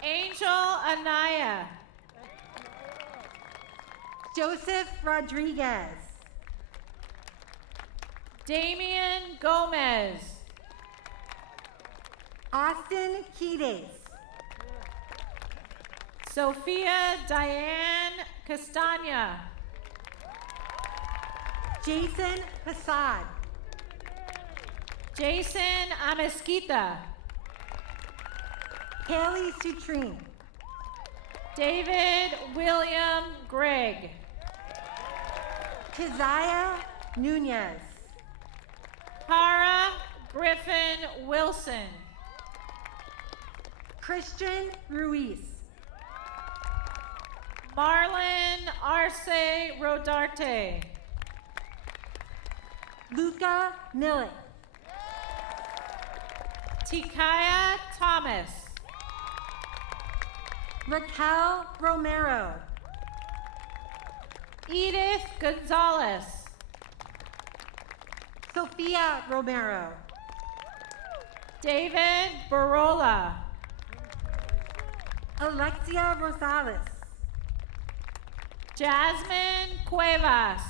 Angel Anaya. Joseph Rodriguez. Damian Gomez. Austin Kides. Sophia Diane Castagna. Jason Passad. Jason Amesquita. Haley Sutrine. David William Gregg. Keziah Nunez. Tara Griffin Wilson. Christian Ruiz. Marlon Arce Rodarte. Luca Millet. Tikaya Thomas. Raquel Romero. Edith Gonzalez. Sofia Romero. David Barola. Alexia Rosales. Jasmine Cuevas.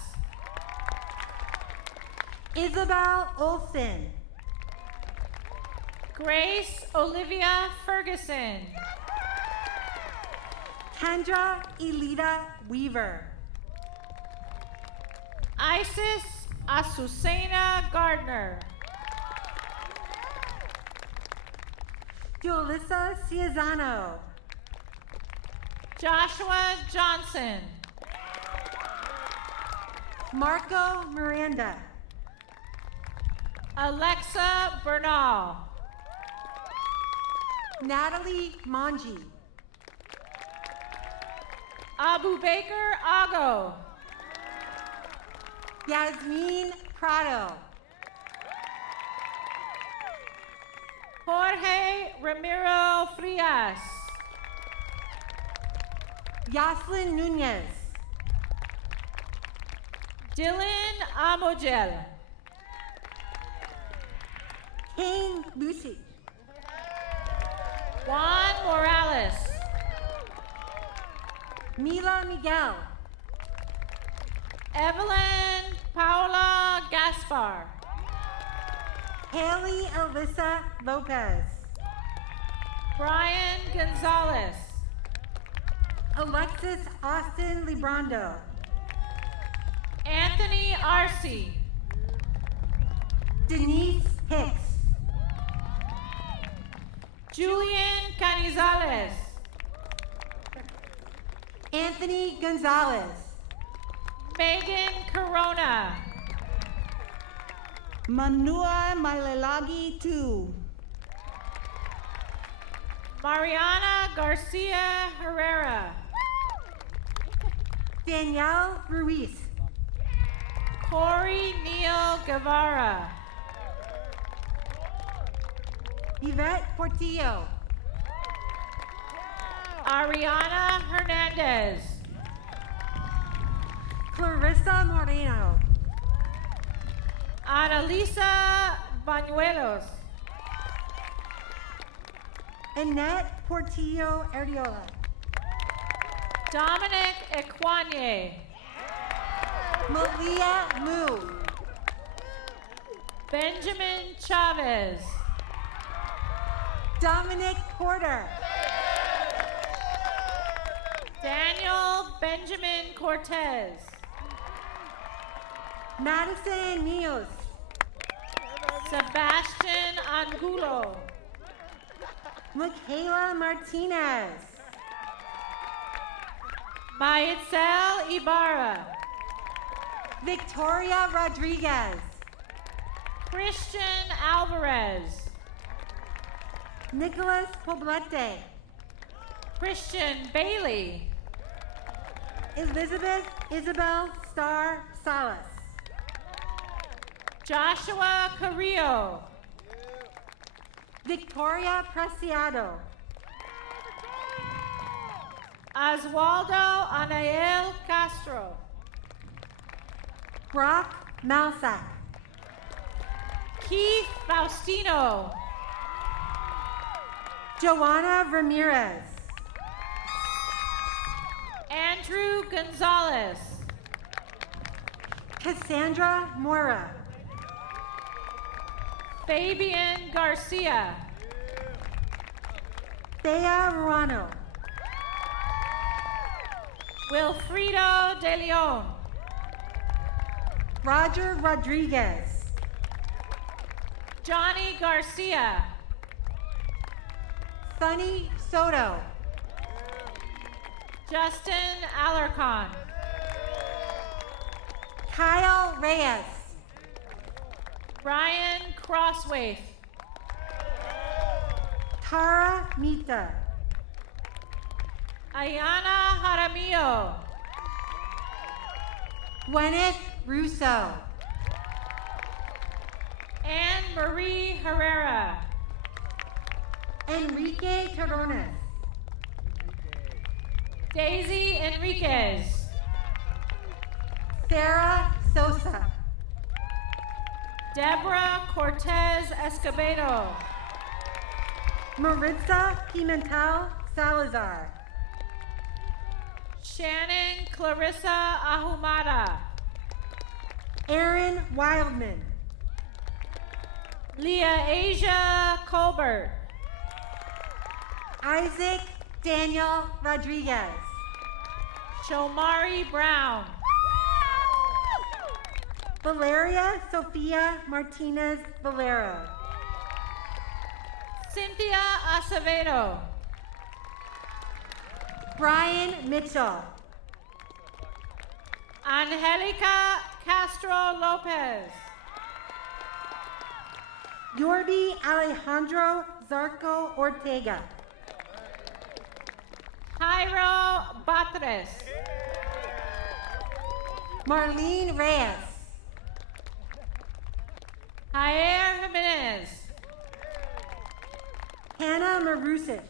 Isabel Olson. Grace Olivia Ferguson. Kendra Elida Weaver. Isis Azucena Gardner. Julissa Ciazano. Joshua Johnson. Marco Miranda. Alexa Bernal. Natalie Manji. Abu Baker Ago. Yasmin Prado. Jorge Ramiro Frias. Yaslin Nunez. Dylan Amogel. Kane Lucy. Juan Morales. Mila Miguel. Evelyn Paula Gaspar. Haley Alyssa Lopez. Brian Gonzalez. Alexis Austin Librando. Anthony Arce. Denise Hicks. Julian Canizales. Anthony Gonzalez. Megan Corona. Manua Mailelagi 2. Mariana Garcia Herrera. Danielle Ruiz. Corey Neil Guevara. Yvette Portillo. Ariana Hernandez. Clarissa Moreno. Annalisa Bañuelos. Annette Portillo Erdiola. Dominic Equanye. Malia Liu. Benjamin Chavez. Dominic Porter. Daniel Benjamin Cortez. Madison Nios. Sebastian Angulo. Michaela Martinez. Maitzel Ibarra. Victoria Rodriguez. Christian Alvarez. Nicholas Poblete. Christian Bailey. Elizabeth Isabel Starr Salas. Joshua Carrillo. Victoria Preciado. Oswaldo Anael Castro. Brock Malsack. Keith Faustino. Joanna Ramirez. Andrew Gonzalez. Cassandra Mora. Fabian Garcia. Thea Ruano. Wilfrido De Leon. Roger Rodriguez. Johnny Garcia. Sunny Soto. Justin Alarcon. Kyle Reyes. Brian Crosswaith. Tara Mita. Ayana Jaramillo. Gwyneth Russo. Anne Marie Herrera. Enrique Terrones. Daisy Enriquez. Sarah Sosa. Deborah Cortez Escobedo. Maritza Pimentel Salazar. Shannon Clarissa Ahumada. Aaron Wildman. Leah Asia Colbert. Isaac Daniel Rodriguez. Shomari Brown. Valeria Sofia Martinez Valero. Cynthia Acevedo. Brian Mitchell. Angelica Castro Lopez. Yorbi Alejandro Zarco Ortega. Jairo Batres. Marlene Reyes. Jair Jimenez. Hannah Marusic.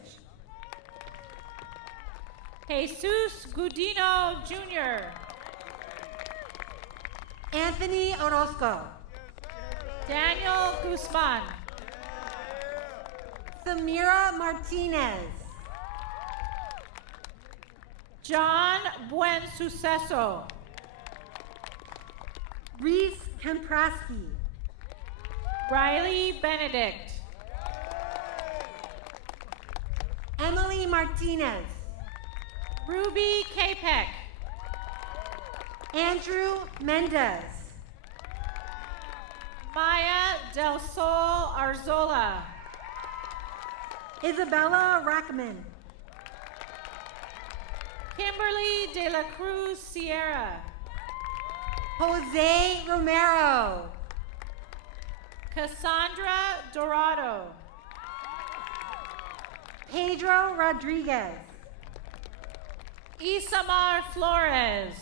Jesus Gudino Jr. Anthony Orozco. Daniel Guzman. Samira Martinez. John Buensuceso. Reese Kempraski. Riley Benedict. Emily Martinez. Ruby Capek. Andrew Mendez. Maya Del Sol Arzola. Isabella Rackman. Kimberly De La Cruz Sierra. Jose Romero. Cassandra Dorado. Pedro Rodriguez. Isamar Flores.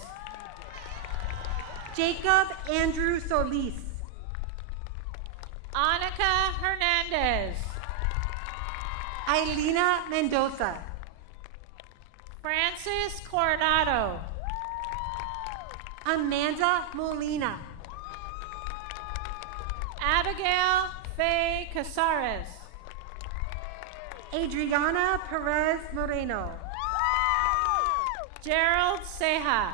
Jacob Andrew Solis. Annika Hernandez. Ailina Mendoza. Francis Coronado. Amanda Molina. Abigail Faye Casares. Adriana Perez Moreno. Gerald Ceja.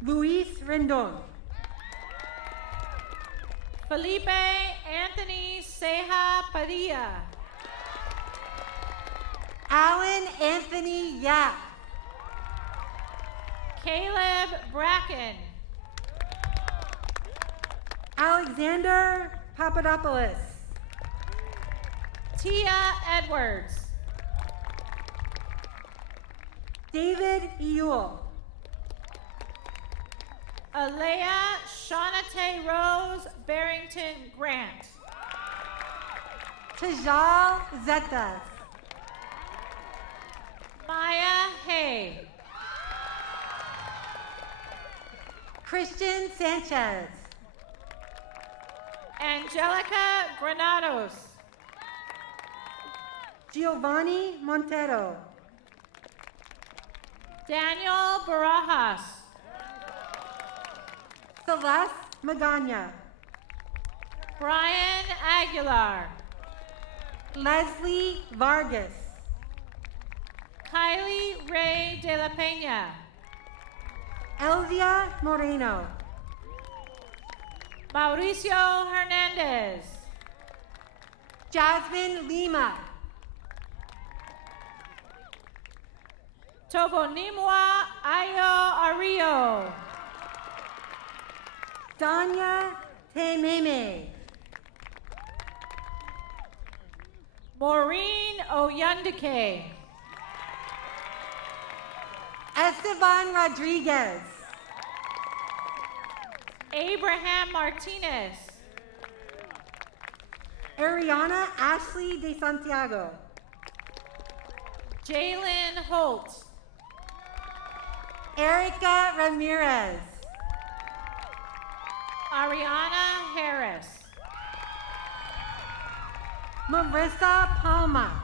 Luis Rendon. Felipe Anthony Ceja Padilla. Alan Anthony Yap. Caleb Bracken. Alexander Papadopoulos. Tia Edwards. David Ewell. Alea Shawnate Rose Barrington Grant. Tajal Zetas. Maya Hay. Christian Sanchez. Angelica Granados. Giovanni Montero. Daniel Barajas. Celeste Magana. Brian Aguilar. Leslie Vargas. Kylie Ray De La Peña. Elvia Moreno. Mauricio Hernandez. Jasmine Lima. Tobonimwa Ayo Ario. Tonya Tememe. Maureen Oyundike. Esteban Rodriguez. Abraham Martinez. Ariana Ashley de Santiago. Jalen Holt. Erica Ramirez. Ariana Harris. Marissa Palma.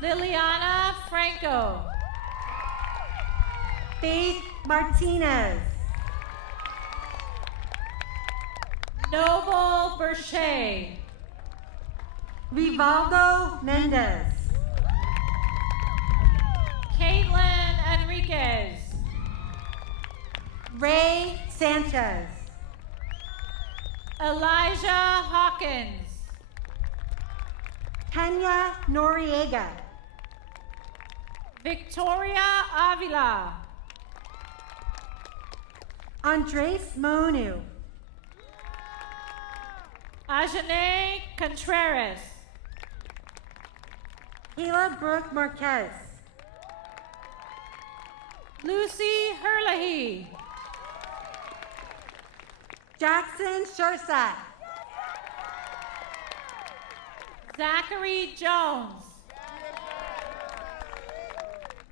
Liliana Franco. Faith Martinez. Noble Berchet. Rivaldo Mendez. Caitlin Enriquez. Ray Sanchez. Elijah Hawkins. Tanya Noriega. Victoria Avila. Andres Monu. Ajane Contreras. Kayla Brooke Marquez. Lucy Hurley. Jackson Shersack. Zachary Jones.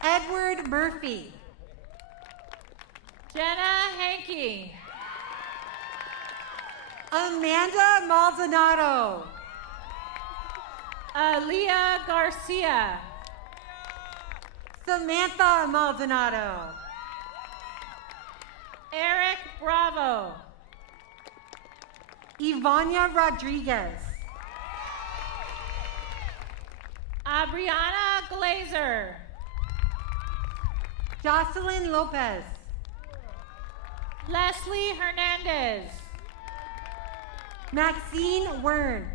Edward Murphy. Jenna Hankey. Amanda Maldonado. Aaliyah Garcia. Samantha Maldonado. Eric Bravo. Ivania Rodriguez. Abriana Glazer. Jocelyn Lopez. Leslie Hernandez. Maxine Wern.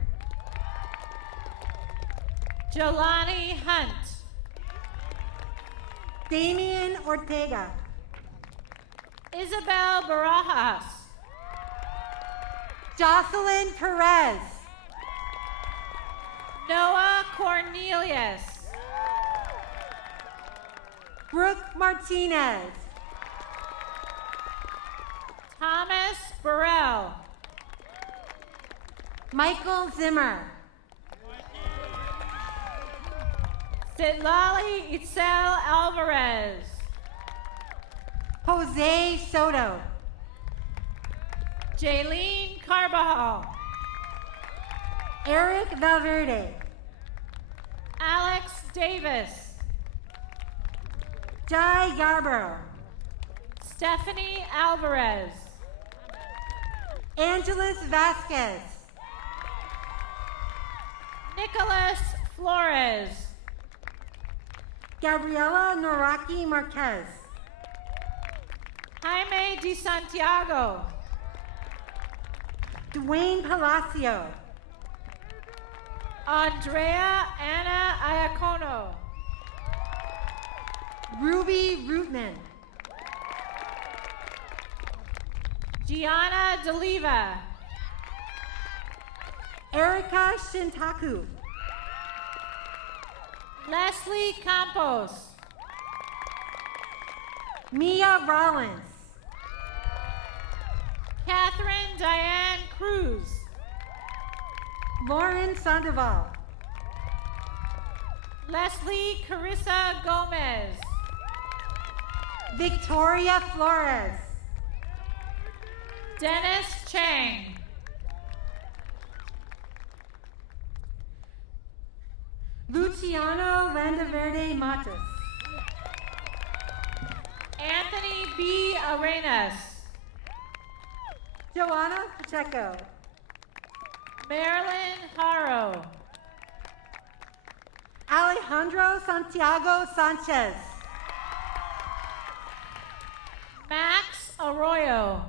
Jelani Hunt. Damian Ortega. Isabel Barajas. Jocelyn Perez. Noah Cornelius. Brooke Martinez. Thomas Burrell. Michael Zimmer. Sitlali Itzel Alvarez. Jose Soto. Jaylene Carbajal. Eric Valverde. Alex Davis. Jai Garber. Stephanie Alvarez. Angeles Vasquez. Nicholas Flores. Gabriela Noraki Marquez. Jaime Di Santiago. Dwayne Palacio. Andrea Anna Iacono. Ruby Rootman. Gianna Deliva. Erica Shintaku. Leslie Campos. Mia Rollins. Catherine Diane Cruz. Lauren Sandoval. Leslie Carissa Gomez. Victoria Flores. Dennis Chang. Luciano Landaverde Matos. Anthony B. Arenas. Joanna Pacheco. Marilyn Haro. Alejandro Santiago Sanchez. Max Arroyo.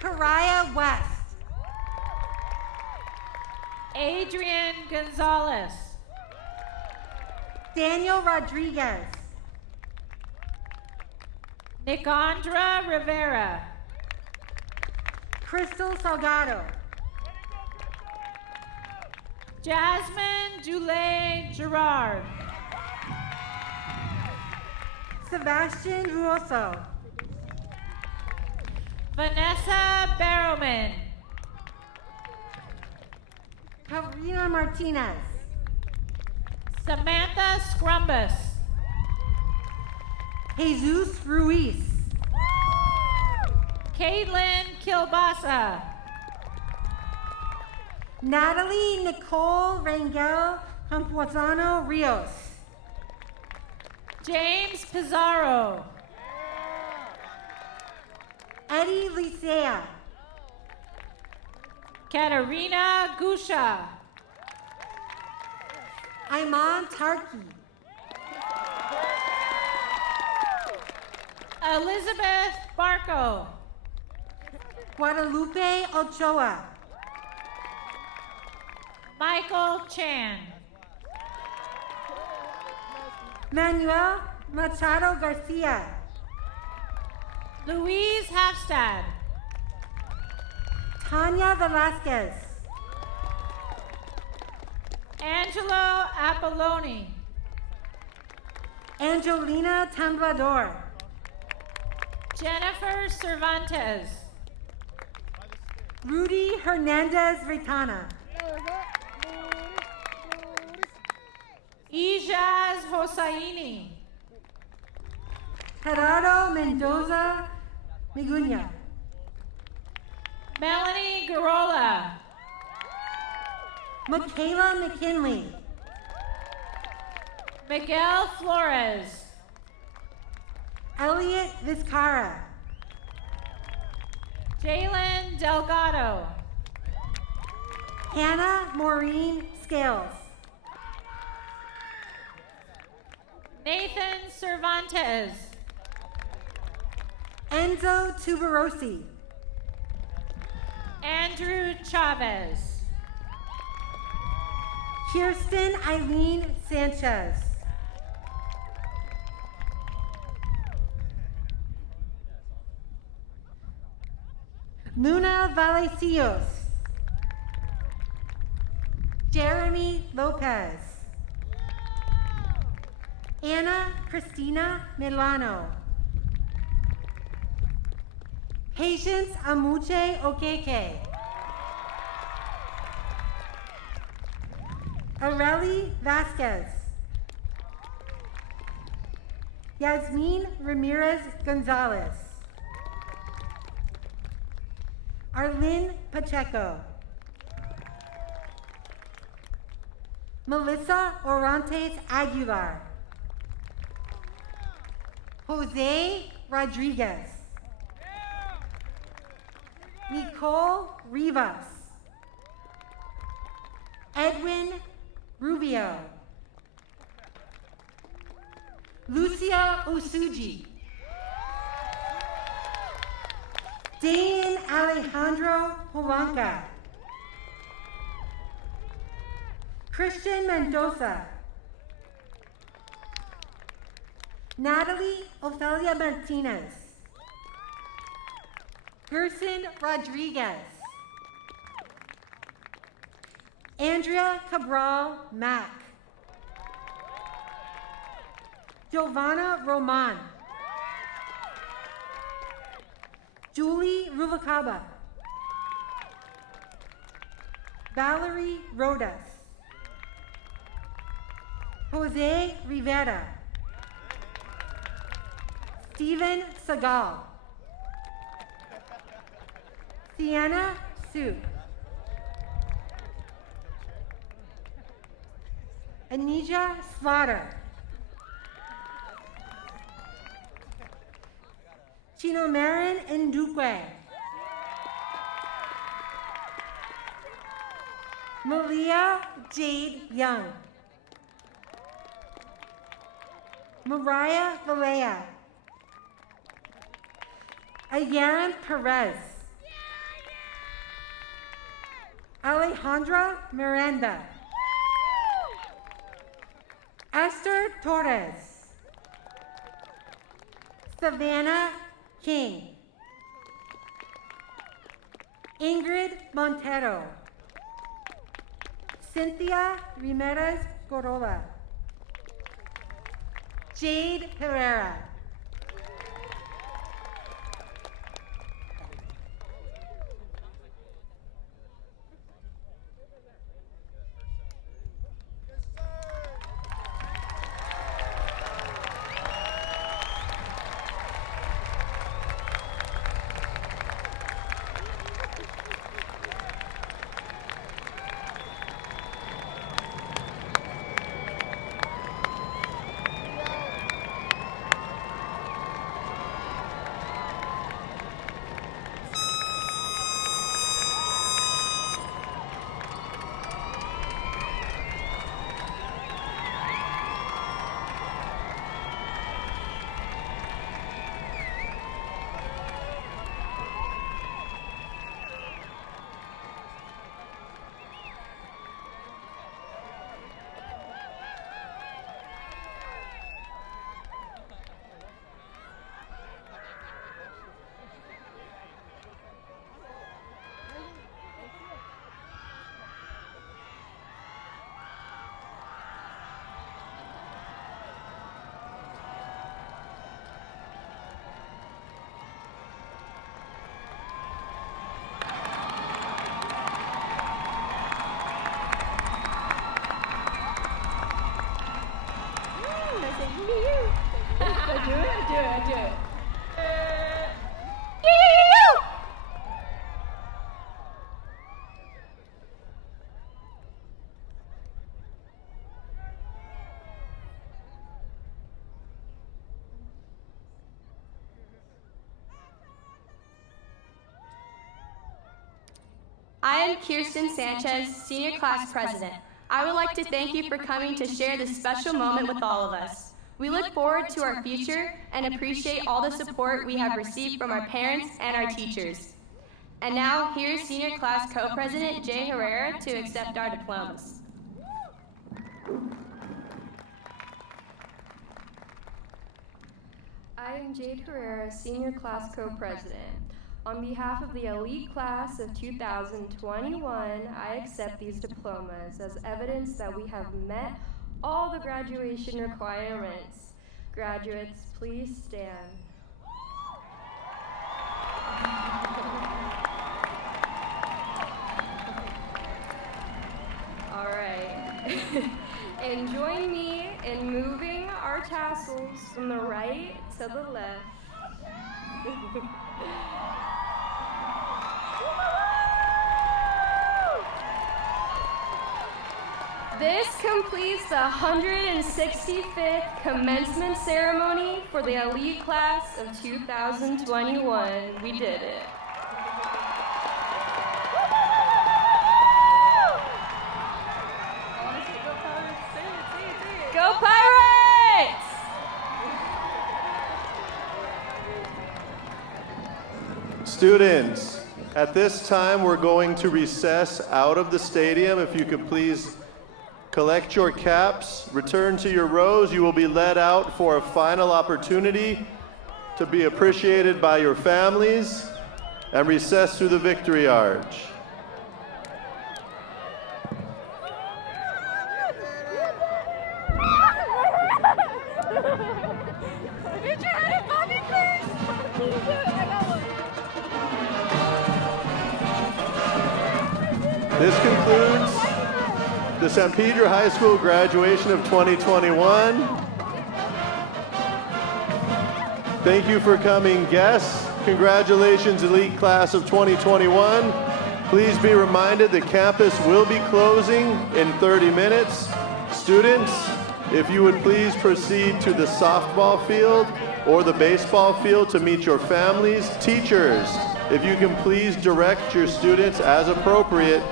Pariah West. Adrian Gonzalez. Daniel Rodriguez. Nicandra Rivera. Crystal Salgado. Jasmine Dulé Gerard. Sebastian Uoso. Vanessa Barrowman. Karina Martinez. Samantha Scrumbus. Jesus Ruiz. Caitlin Kilbasa. Natalie Nicole Rangel Camposano Rios. James Pizarro. Eddie Licea. Katerina Gusha. Iman Tarki. Elizabeth Barco. Guadalupe Ochoa. Michael Chan. Manuel Machado Garcia. Louise Hafstad. Tonya Velasquez. Angelo Apolloni. Angelina Tamblador. Jennifer Cervantes. Rudy Hernandez Retana. Ijaz Hosseini. Gerardo Mendoza Migunya. Melanie Garola. Michaela McKinley. Miguel Flores. Elliot Vizcarra. Jalen Delgado. Hannah Maureen Scales. Nathan Cervantes. Enzo Tuberosi. Andrew Chavez. Kirsten Eileen Sanchez. Luna Vallecillos. Jeremy Lopez. Anna Cristina Milano. Patience Amuche Okeke. Areli Vasquez. Yasmin Ramirez Gonzalez. Arlene Pacheco. Melissa Orantes Aguilar. Jose Rodriguez. Nicole Rivas. Edwin Rubio. Lucia Osuji. Dane Alejandro Polanca. Christian Mendoza. Natalie Ofelia Martinez. Gerson Rodriguez. Andrea Cabral Mack. Giovanna Roman. Julie Ruvalcaba. Valerie Rodas. Jose Rivera. Steven Segal. Sienna Su. Anija Slaughter. Chinomarin Ndukwe. Malia Jade Young. Mariah Valea. Ayaran Perez. Alejandra Miranda. Esther Torres. Savannah King. Ingrid Montero. Cynthia Ramirez Corolla. Jade Herrera. I am Kirsten Sanchez, Senior Class President. I would like to thank you for coming to share this special moment with all of us. We look forward to our future and appreciate all the support we have received from our parents and our teachers. And now, here's Senior Class Co-President Jay Herrera to accept our diplomas. I am Jade Herrera, Senior Class Co-President. On behalf of the elite class of 2021, I accept these diplomas as evidence that we have met all the graduation requirements. Graduates, please stand. All right. And join me in moving our tassels from the right to the left. This completes the 165th commencement ceremony for the elite class of 2021. We did it. Go Pirates! Students, at this time we're going to recess out of the stadium. If you could please collect your caps, return to your rows. You will be led out for a final opportunity to be appreciated by your families and recess through the Victory Arch. This concludes the San Pedro High School graduation of 2021. Thank you for coming, guests. Congratulations, elite class of 2021. Please be reminded the campus will be closing in 30 minutes. Students, if you would please proceed to the softball field or the baseball field to meet your families. Teachers, if you can please direct your students as appropriate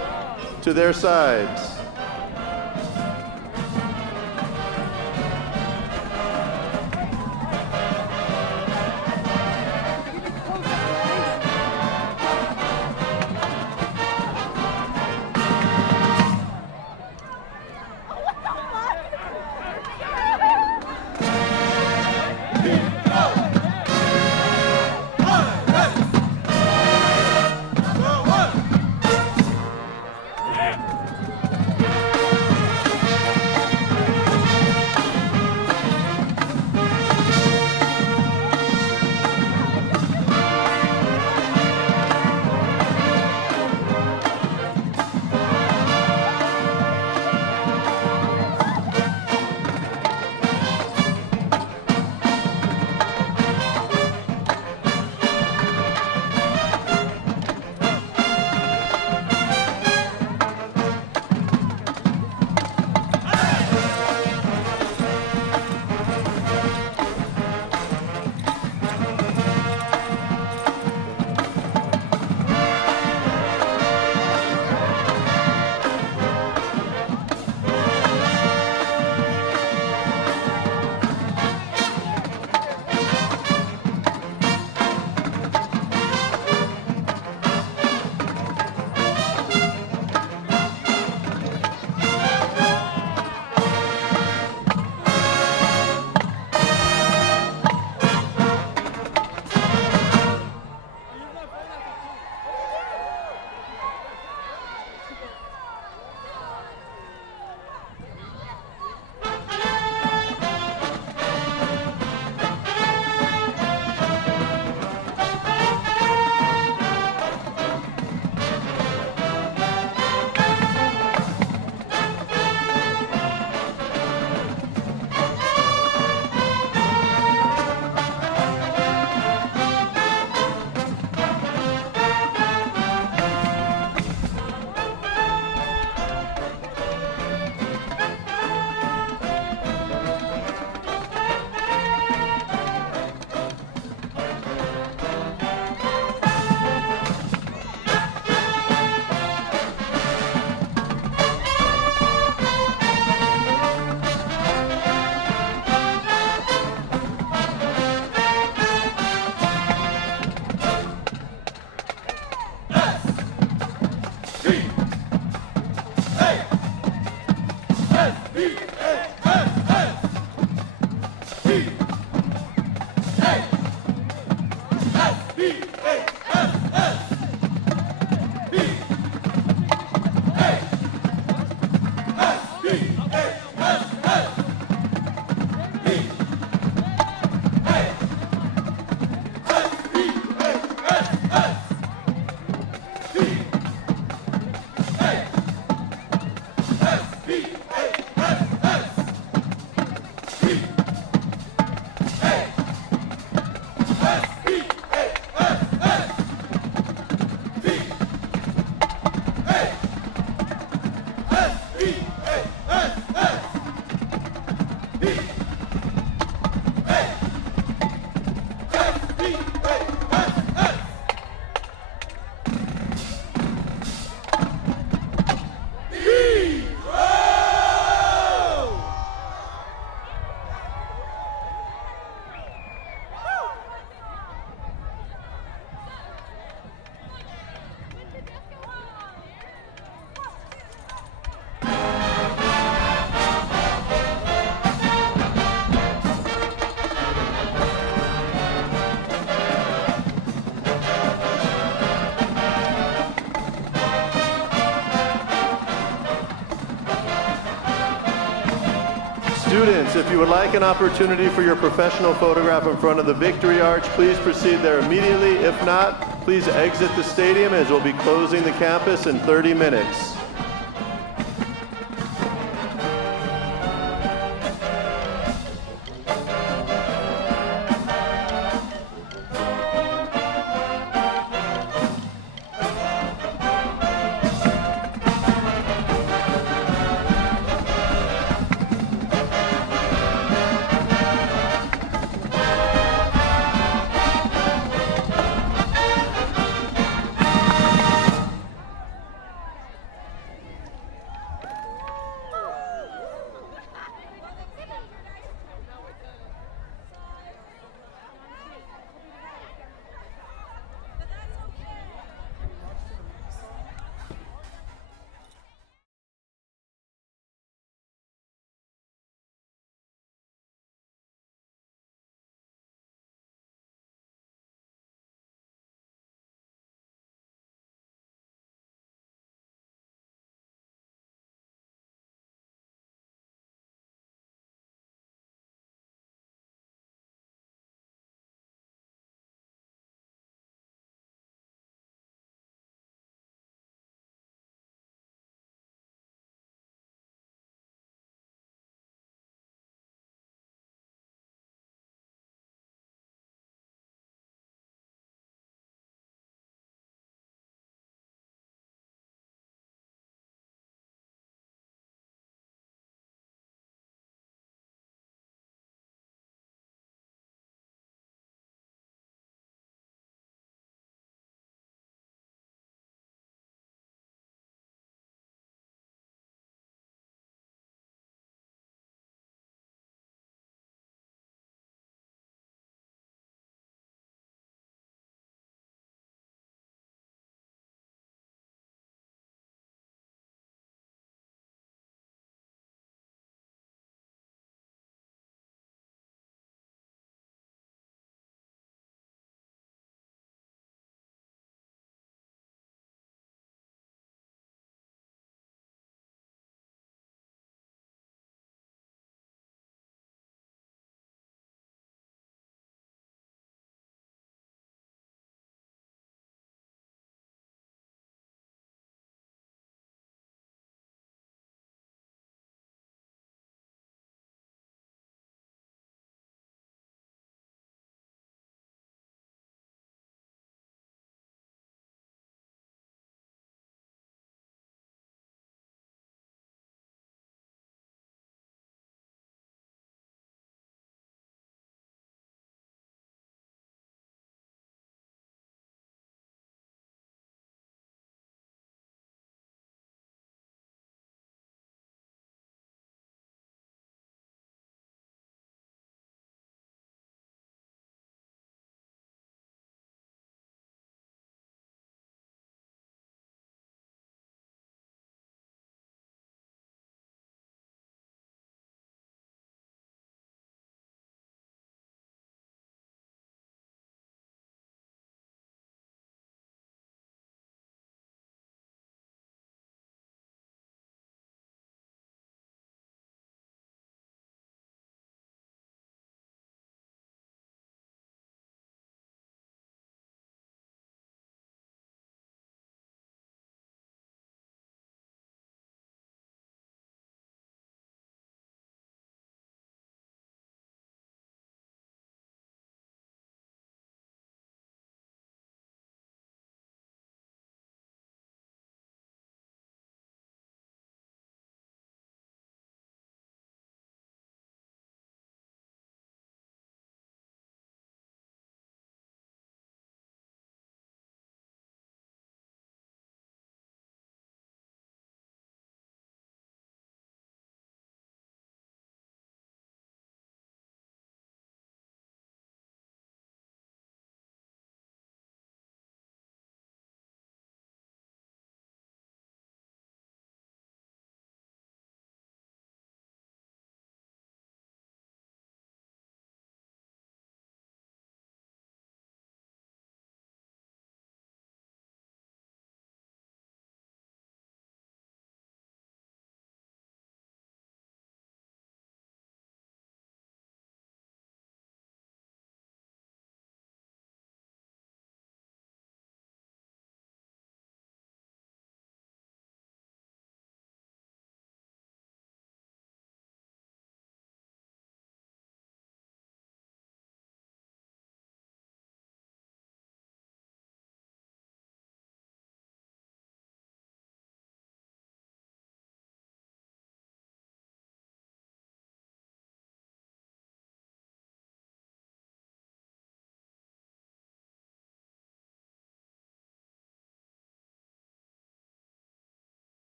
to their sides. Students, if you would like an opportunity for your professional photograph in front of the Victory Arch, please proceed there immediately. If not, please exit the stadium as we'll be closing the campus in 30 minutes.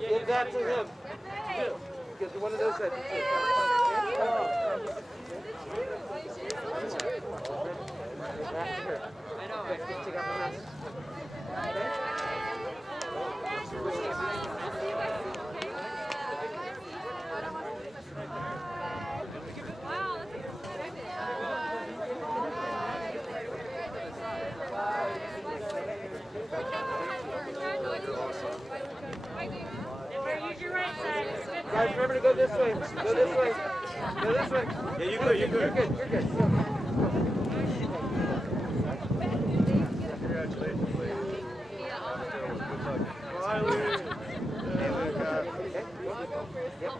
Give that to him. Get one of those that. I know. Take off the mask. Guys, remember to go this way. Go this way. Go this way. Yeah, you're good. You're good. You're good. Congratulations, ladies. Finally.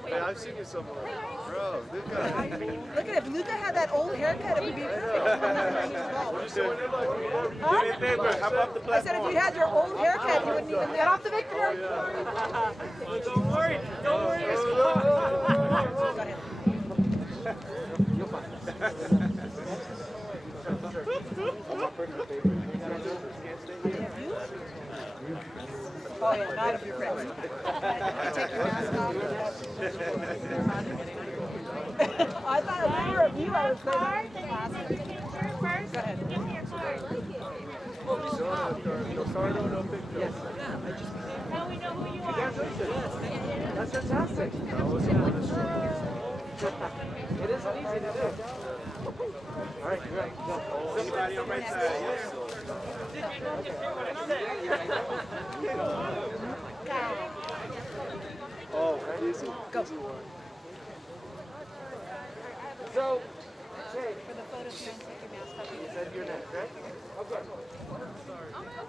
Hey, I've seen you somewhere. Bro, Luca. Look at it. If Luca had that old haircut, it would be perfect. Do me a favor. How about the platform? I said if you had your old haircut, you wouldn't even get off the Victor. Don't worry. Don't worry. You'll find Oh yeah, not if you're friends. Take your mask off. I thought if we were of you, I was going to ask. Go ahead. No picture. Yes. Now we know who you are. Congratulations. That's fantastic. It isn't easy to do. All right, you're right. Go. Anybody on my side? Yes. Oh, easy. Go. So, Jay, for the photo, take your mask off. You said you're next, right? Okay.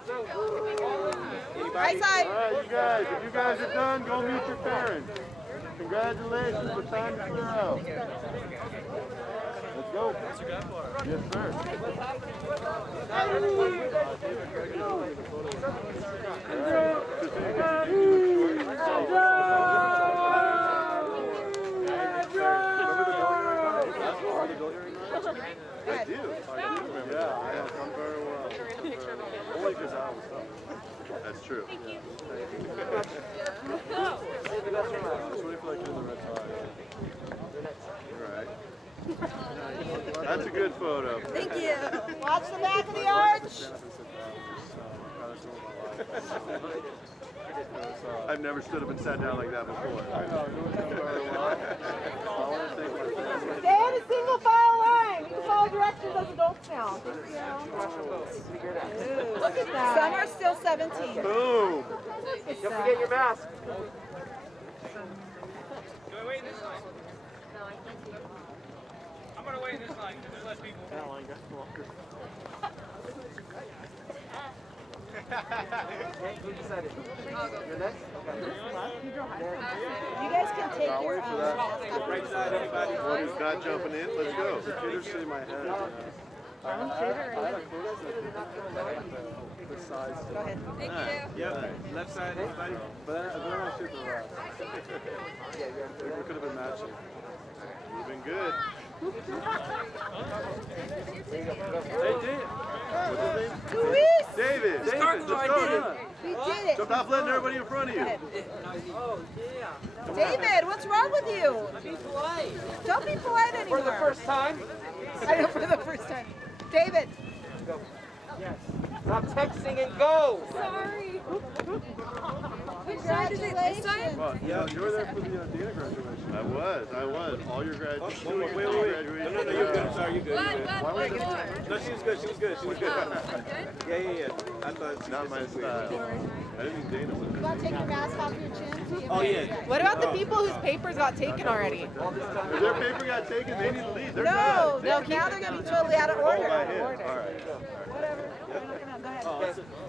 So, right side. All right, you guys. If you guys are done, go meet your parents. Congratulations. The time to clear out. Let's go. Yes, sir. I do. Yeah, I have come very well. Only because I was up. That's true. Thank you. Just wait for like in the red tie. All right. That's a good photo. Thank you. Watch the back of the arch. I've never stood up and sat down like that before. I know. Stay in a single file line. You can follow directions as adults now. Look at that. Some are still 17. Boom. Don't forget your mask. Do I wait this line? No, I can't see. I'm going to wait this line because there's less people. That line got longer. Who decided? You're next? Okay. You guys can take your mask off. Right side, everybody. One who's not jumping in, let's go. Peter, see my head. I don't shave it or anything. The size. Go ahead. Thank you. Yep. Left side, everybody. But they're not super rough. We could have been matching. Moving good. Hey, Dave. What's his name? Luis! David. David, let's go. We did it. Stop letting everybody in front of you. Oh, yeah. David, what's wrong with you? Be polite. Don't be polite anymore. For the first time? I know, for the first time. David. Go. Yes. Stop texting and go. Sorry. Congratulations. Well, Yeah, you were there for the Dana graduation. I was. All your graduations. Oh, wait. No, you're good. I'm sorry, you're good. What? No, she was good. She was good. Yeah. I thought it's Not my style. I didn't mean Dana was. You want to take your mask off your chin? Oh, yeah. What about the people whose papers got taken already? If their paper got taken, they need to leave. They're No, done. now they're going to be totally out of order. All right. Whatever. Go ahead. Oh,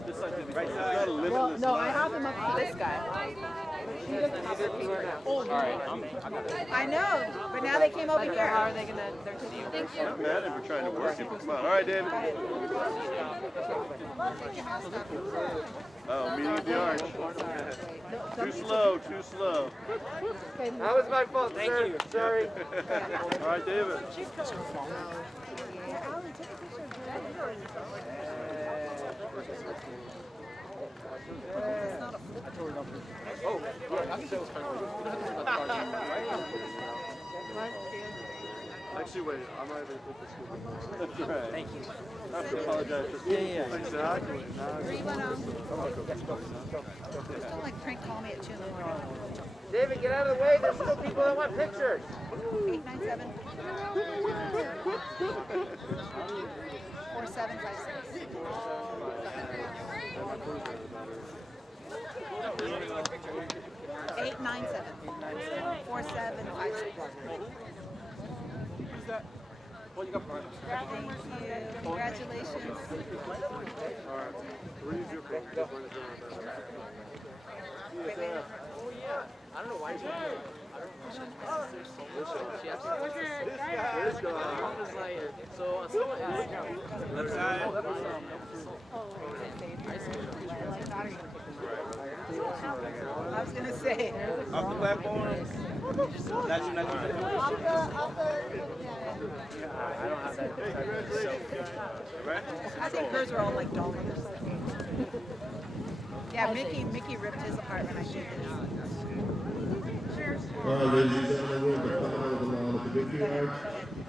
this side, right side. Well, no, I have him up to this guy. I know, but now they came over here. How are they going to? Thank you. I'm mad at him for trying to work him. Come on. All right, David. Oh, meeting at the arch. Too slow. That was my fault, Thank sir. you. Sorry. All right, David. Oh, yeah, I'm so Actually, wait, I'm not even put this good. That's right. Thank you. I have to apologize for Yeah. Exactly. Where you want Don't like prank call me at 2 in the morning. David, get out of the way. There's still people that want pictures. 897 4756. 897 4756. Who's that? Well, you got partners. Thank you. Congratulations. All right. Read your book. Just run it down. Oh, yeah. I don't know why he's here. I was going to say. Off the platform. That's your next I don't have that. Right? I think hers are all like dollars. Yeah, Mickey ripped his apart when I did his. All right, ladies and gentlemen, we're in the final of the lawn at the Victory Arch.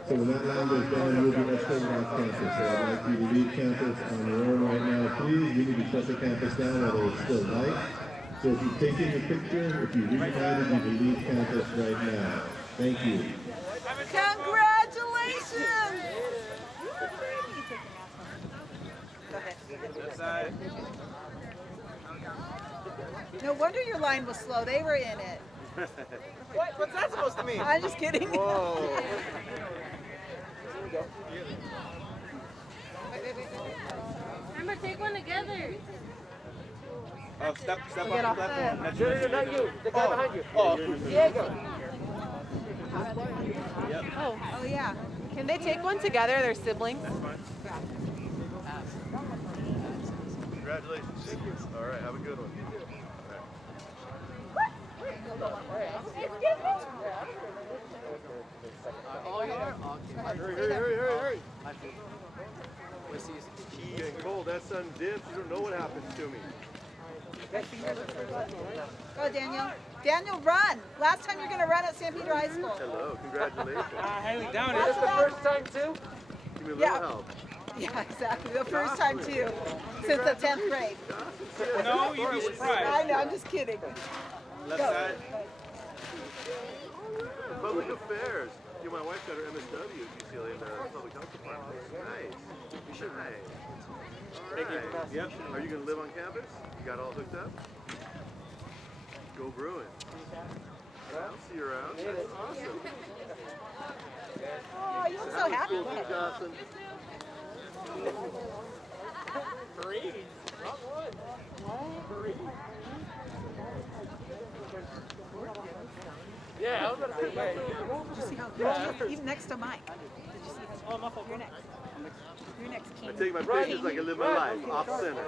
So when that line goes down, you'll be escorted off campus. So I'd like you to leave campus on your own right now, please. We need to shut the campus down while it's still light. So if you've taken your picture, if you reunited, you can leave campus right now. Thank you. Congratulations! Go ahead. No wonder your line was slow. They were in it. What's that supposed to mean? I'm just kidding. Whoa. Remember, take one together. Oh, step off the Get off platform. the- No, not you. The guy behind you. Oh. Diego. Yep. Oh yeah. Can they take one together? They're siblings. Congratulations. Thank you. All right, have a good one. Hurry. It's getting cold. That sun dips. You don't know what happens to me. Go, Daniel. Daniel, run. Last time you're going to run at San Pedro High School. Hello. Congratulations. Highly down. Is this the first time too? Give me a little help. Yeah, exactly. The first time too, since the 10th grade. No, you'd be surprised. I know. I'm just kidding. Left Go. side. Public affairs. You know, my wife got her MSW at UCLA in the public health department. Nice. You should. Nice. All right. Yep. Are you going to live on campus? You got all hooked up? Go Bruins. I'll see you around. That's awesome. Oh, you look so happy. Cool, Johnson. Three. Wrong one. Yeah, I was about to say. Did you see how he's next to Mike? Did you see how you're next? You're next, King. I take my pictures like I live my life, off center.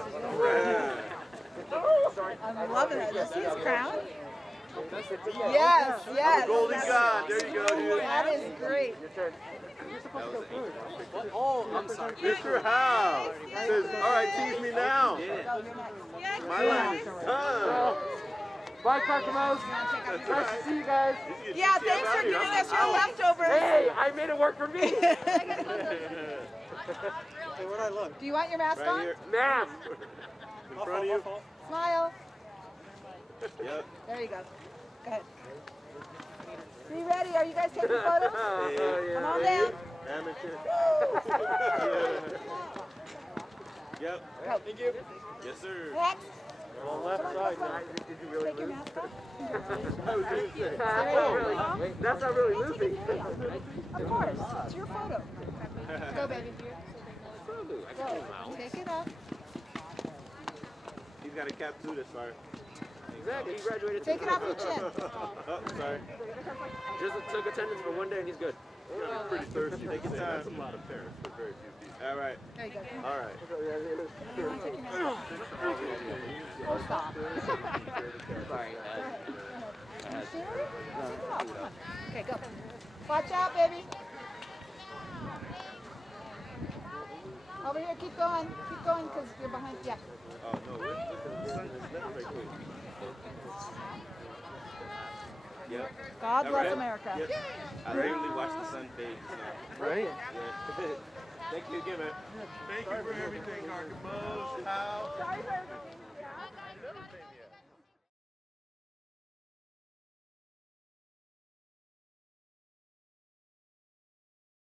I'm loving it. You see his crown? Yes. I'm a golden god. There you go, dude. That is great. Oh, I'm sorry. Mr. Howe says, all right, tease me now. My line is done. Bye, Carcamos. Nice to see you guys. Yeah, thanks for giving us your leftovers. Hey, I made it work for me. Hey, where'd I look? Do you want your mask Right on? here. Mask. In front of you. Smile. Yep. There you go. Go ahead. Be ready. Are you guys taking photos? Come on down. Amateur. Yep. Go. Thank you. Yes, sir. Next. On the left side. Did you really Take your mask off. I was going to say. Oh, that's not really loopy. Of course. It's your photo. Go, baby. Go. Take it up. He's got a cap too this far. Exactly. He graduated. Take it off your chin. Oh, sorry. Just took attendance for one day and he's good. I'm pretty thirsty. Take your time. That's a lot of parents for very few people. All right. There you go. All right. Oh, stop. Sorry. Okay, go. Watch out, baby. Over here, keep going, because you're behind. Yeah. Oh, no, look at the sun is never very quick. Yep. God bless America. Yep. I regularly watch the sun fade. So. Right? Yeah. Thank you again, man. Thank you for everything, Archibald. How?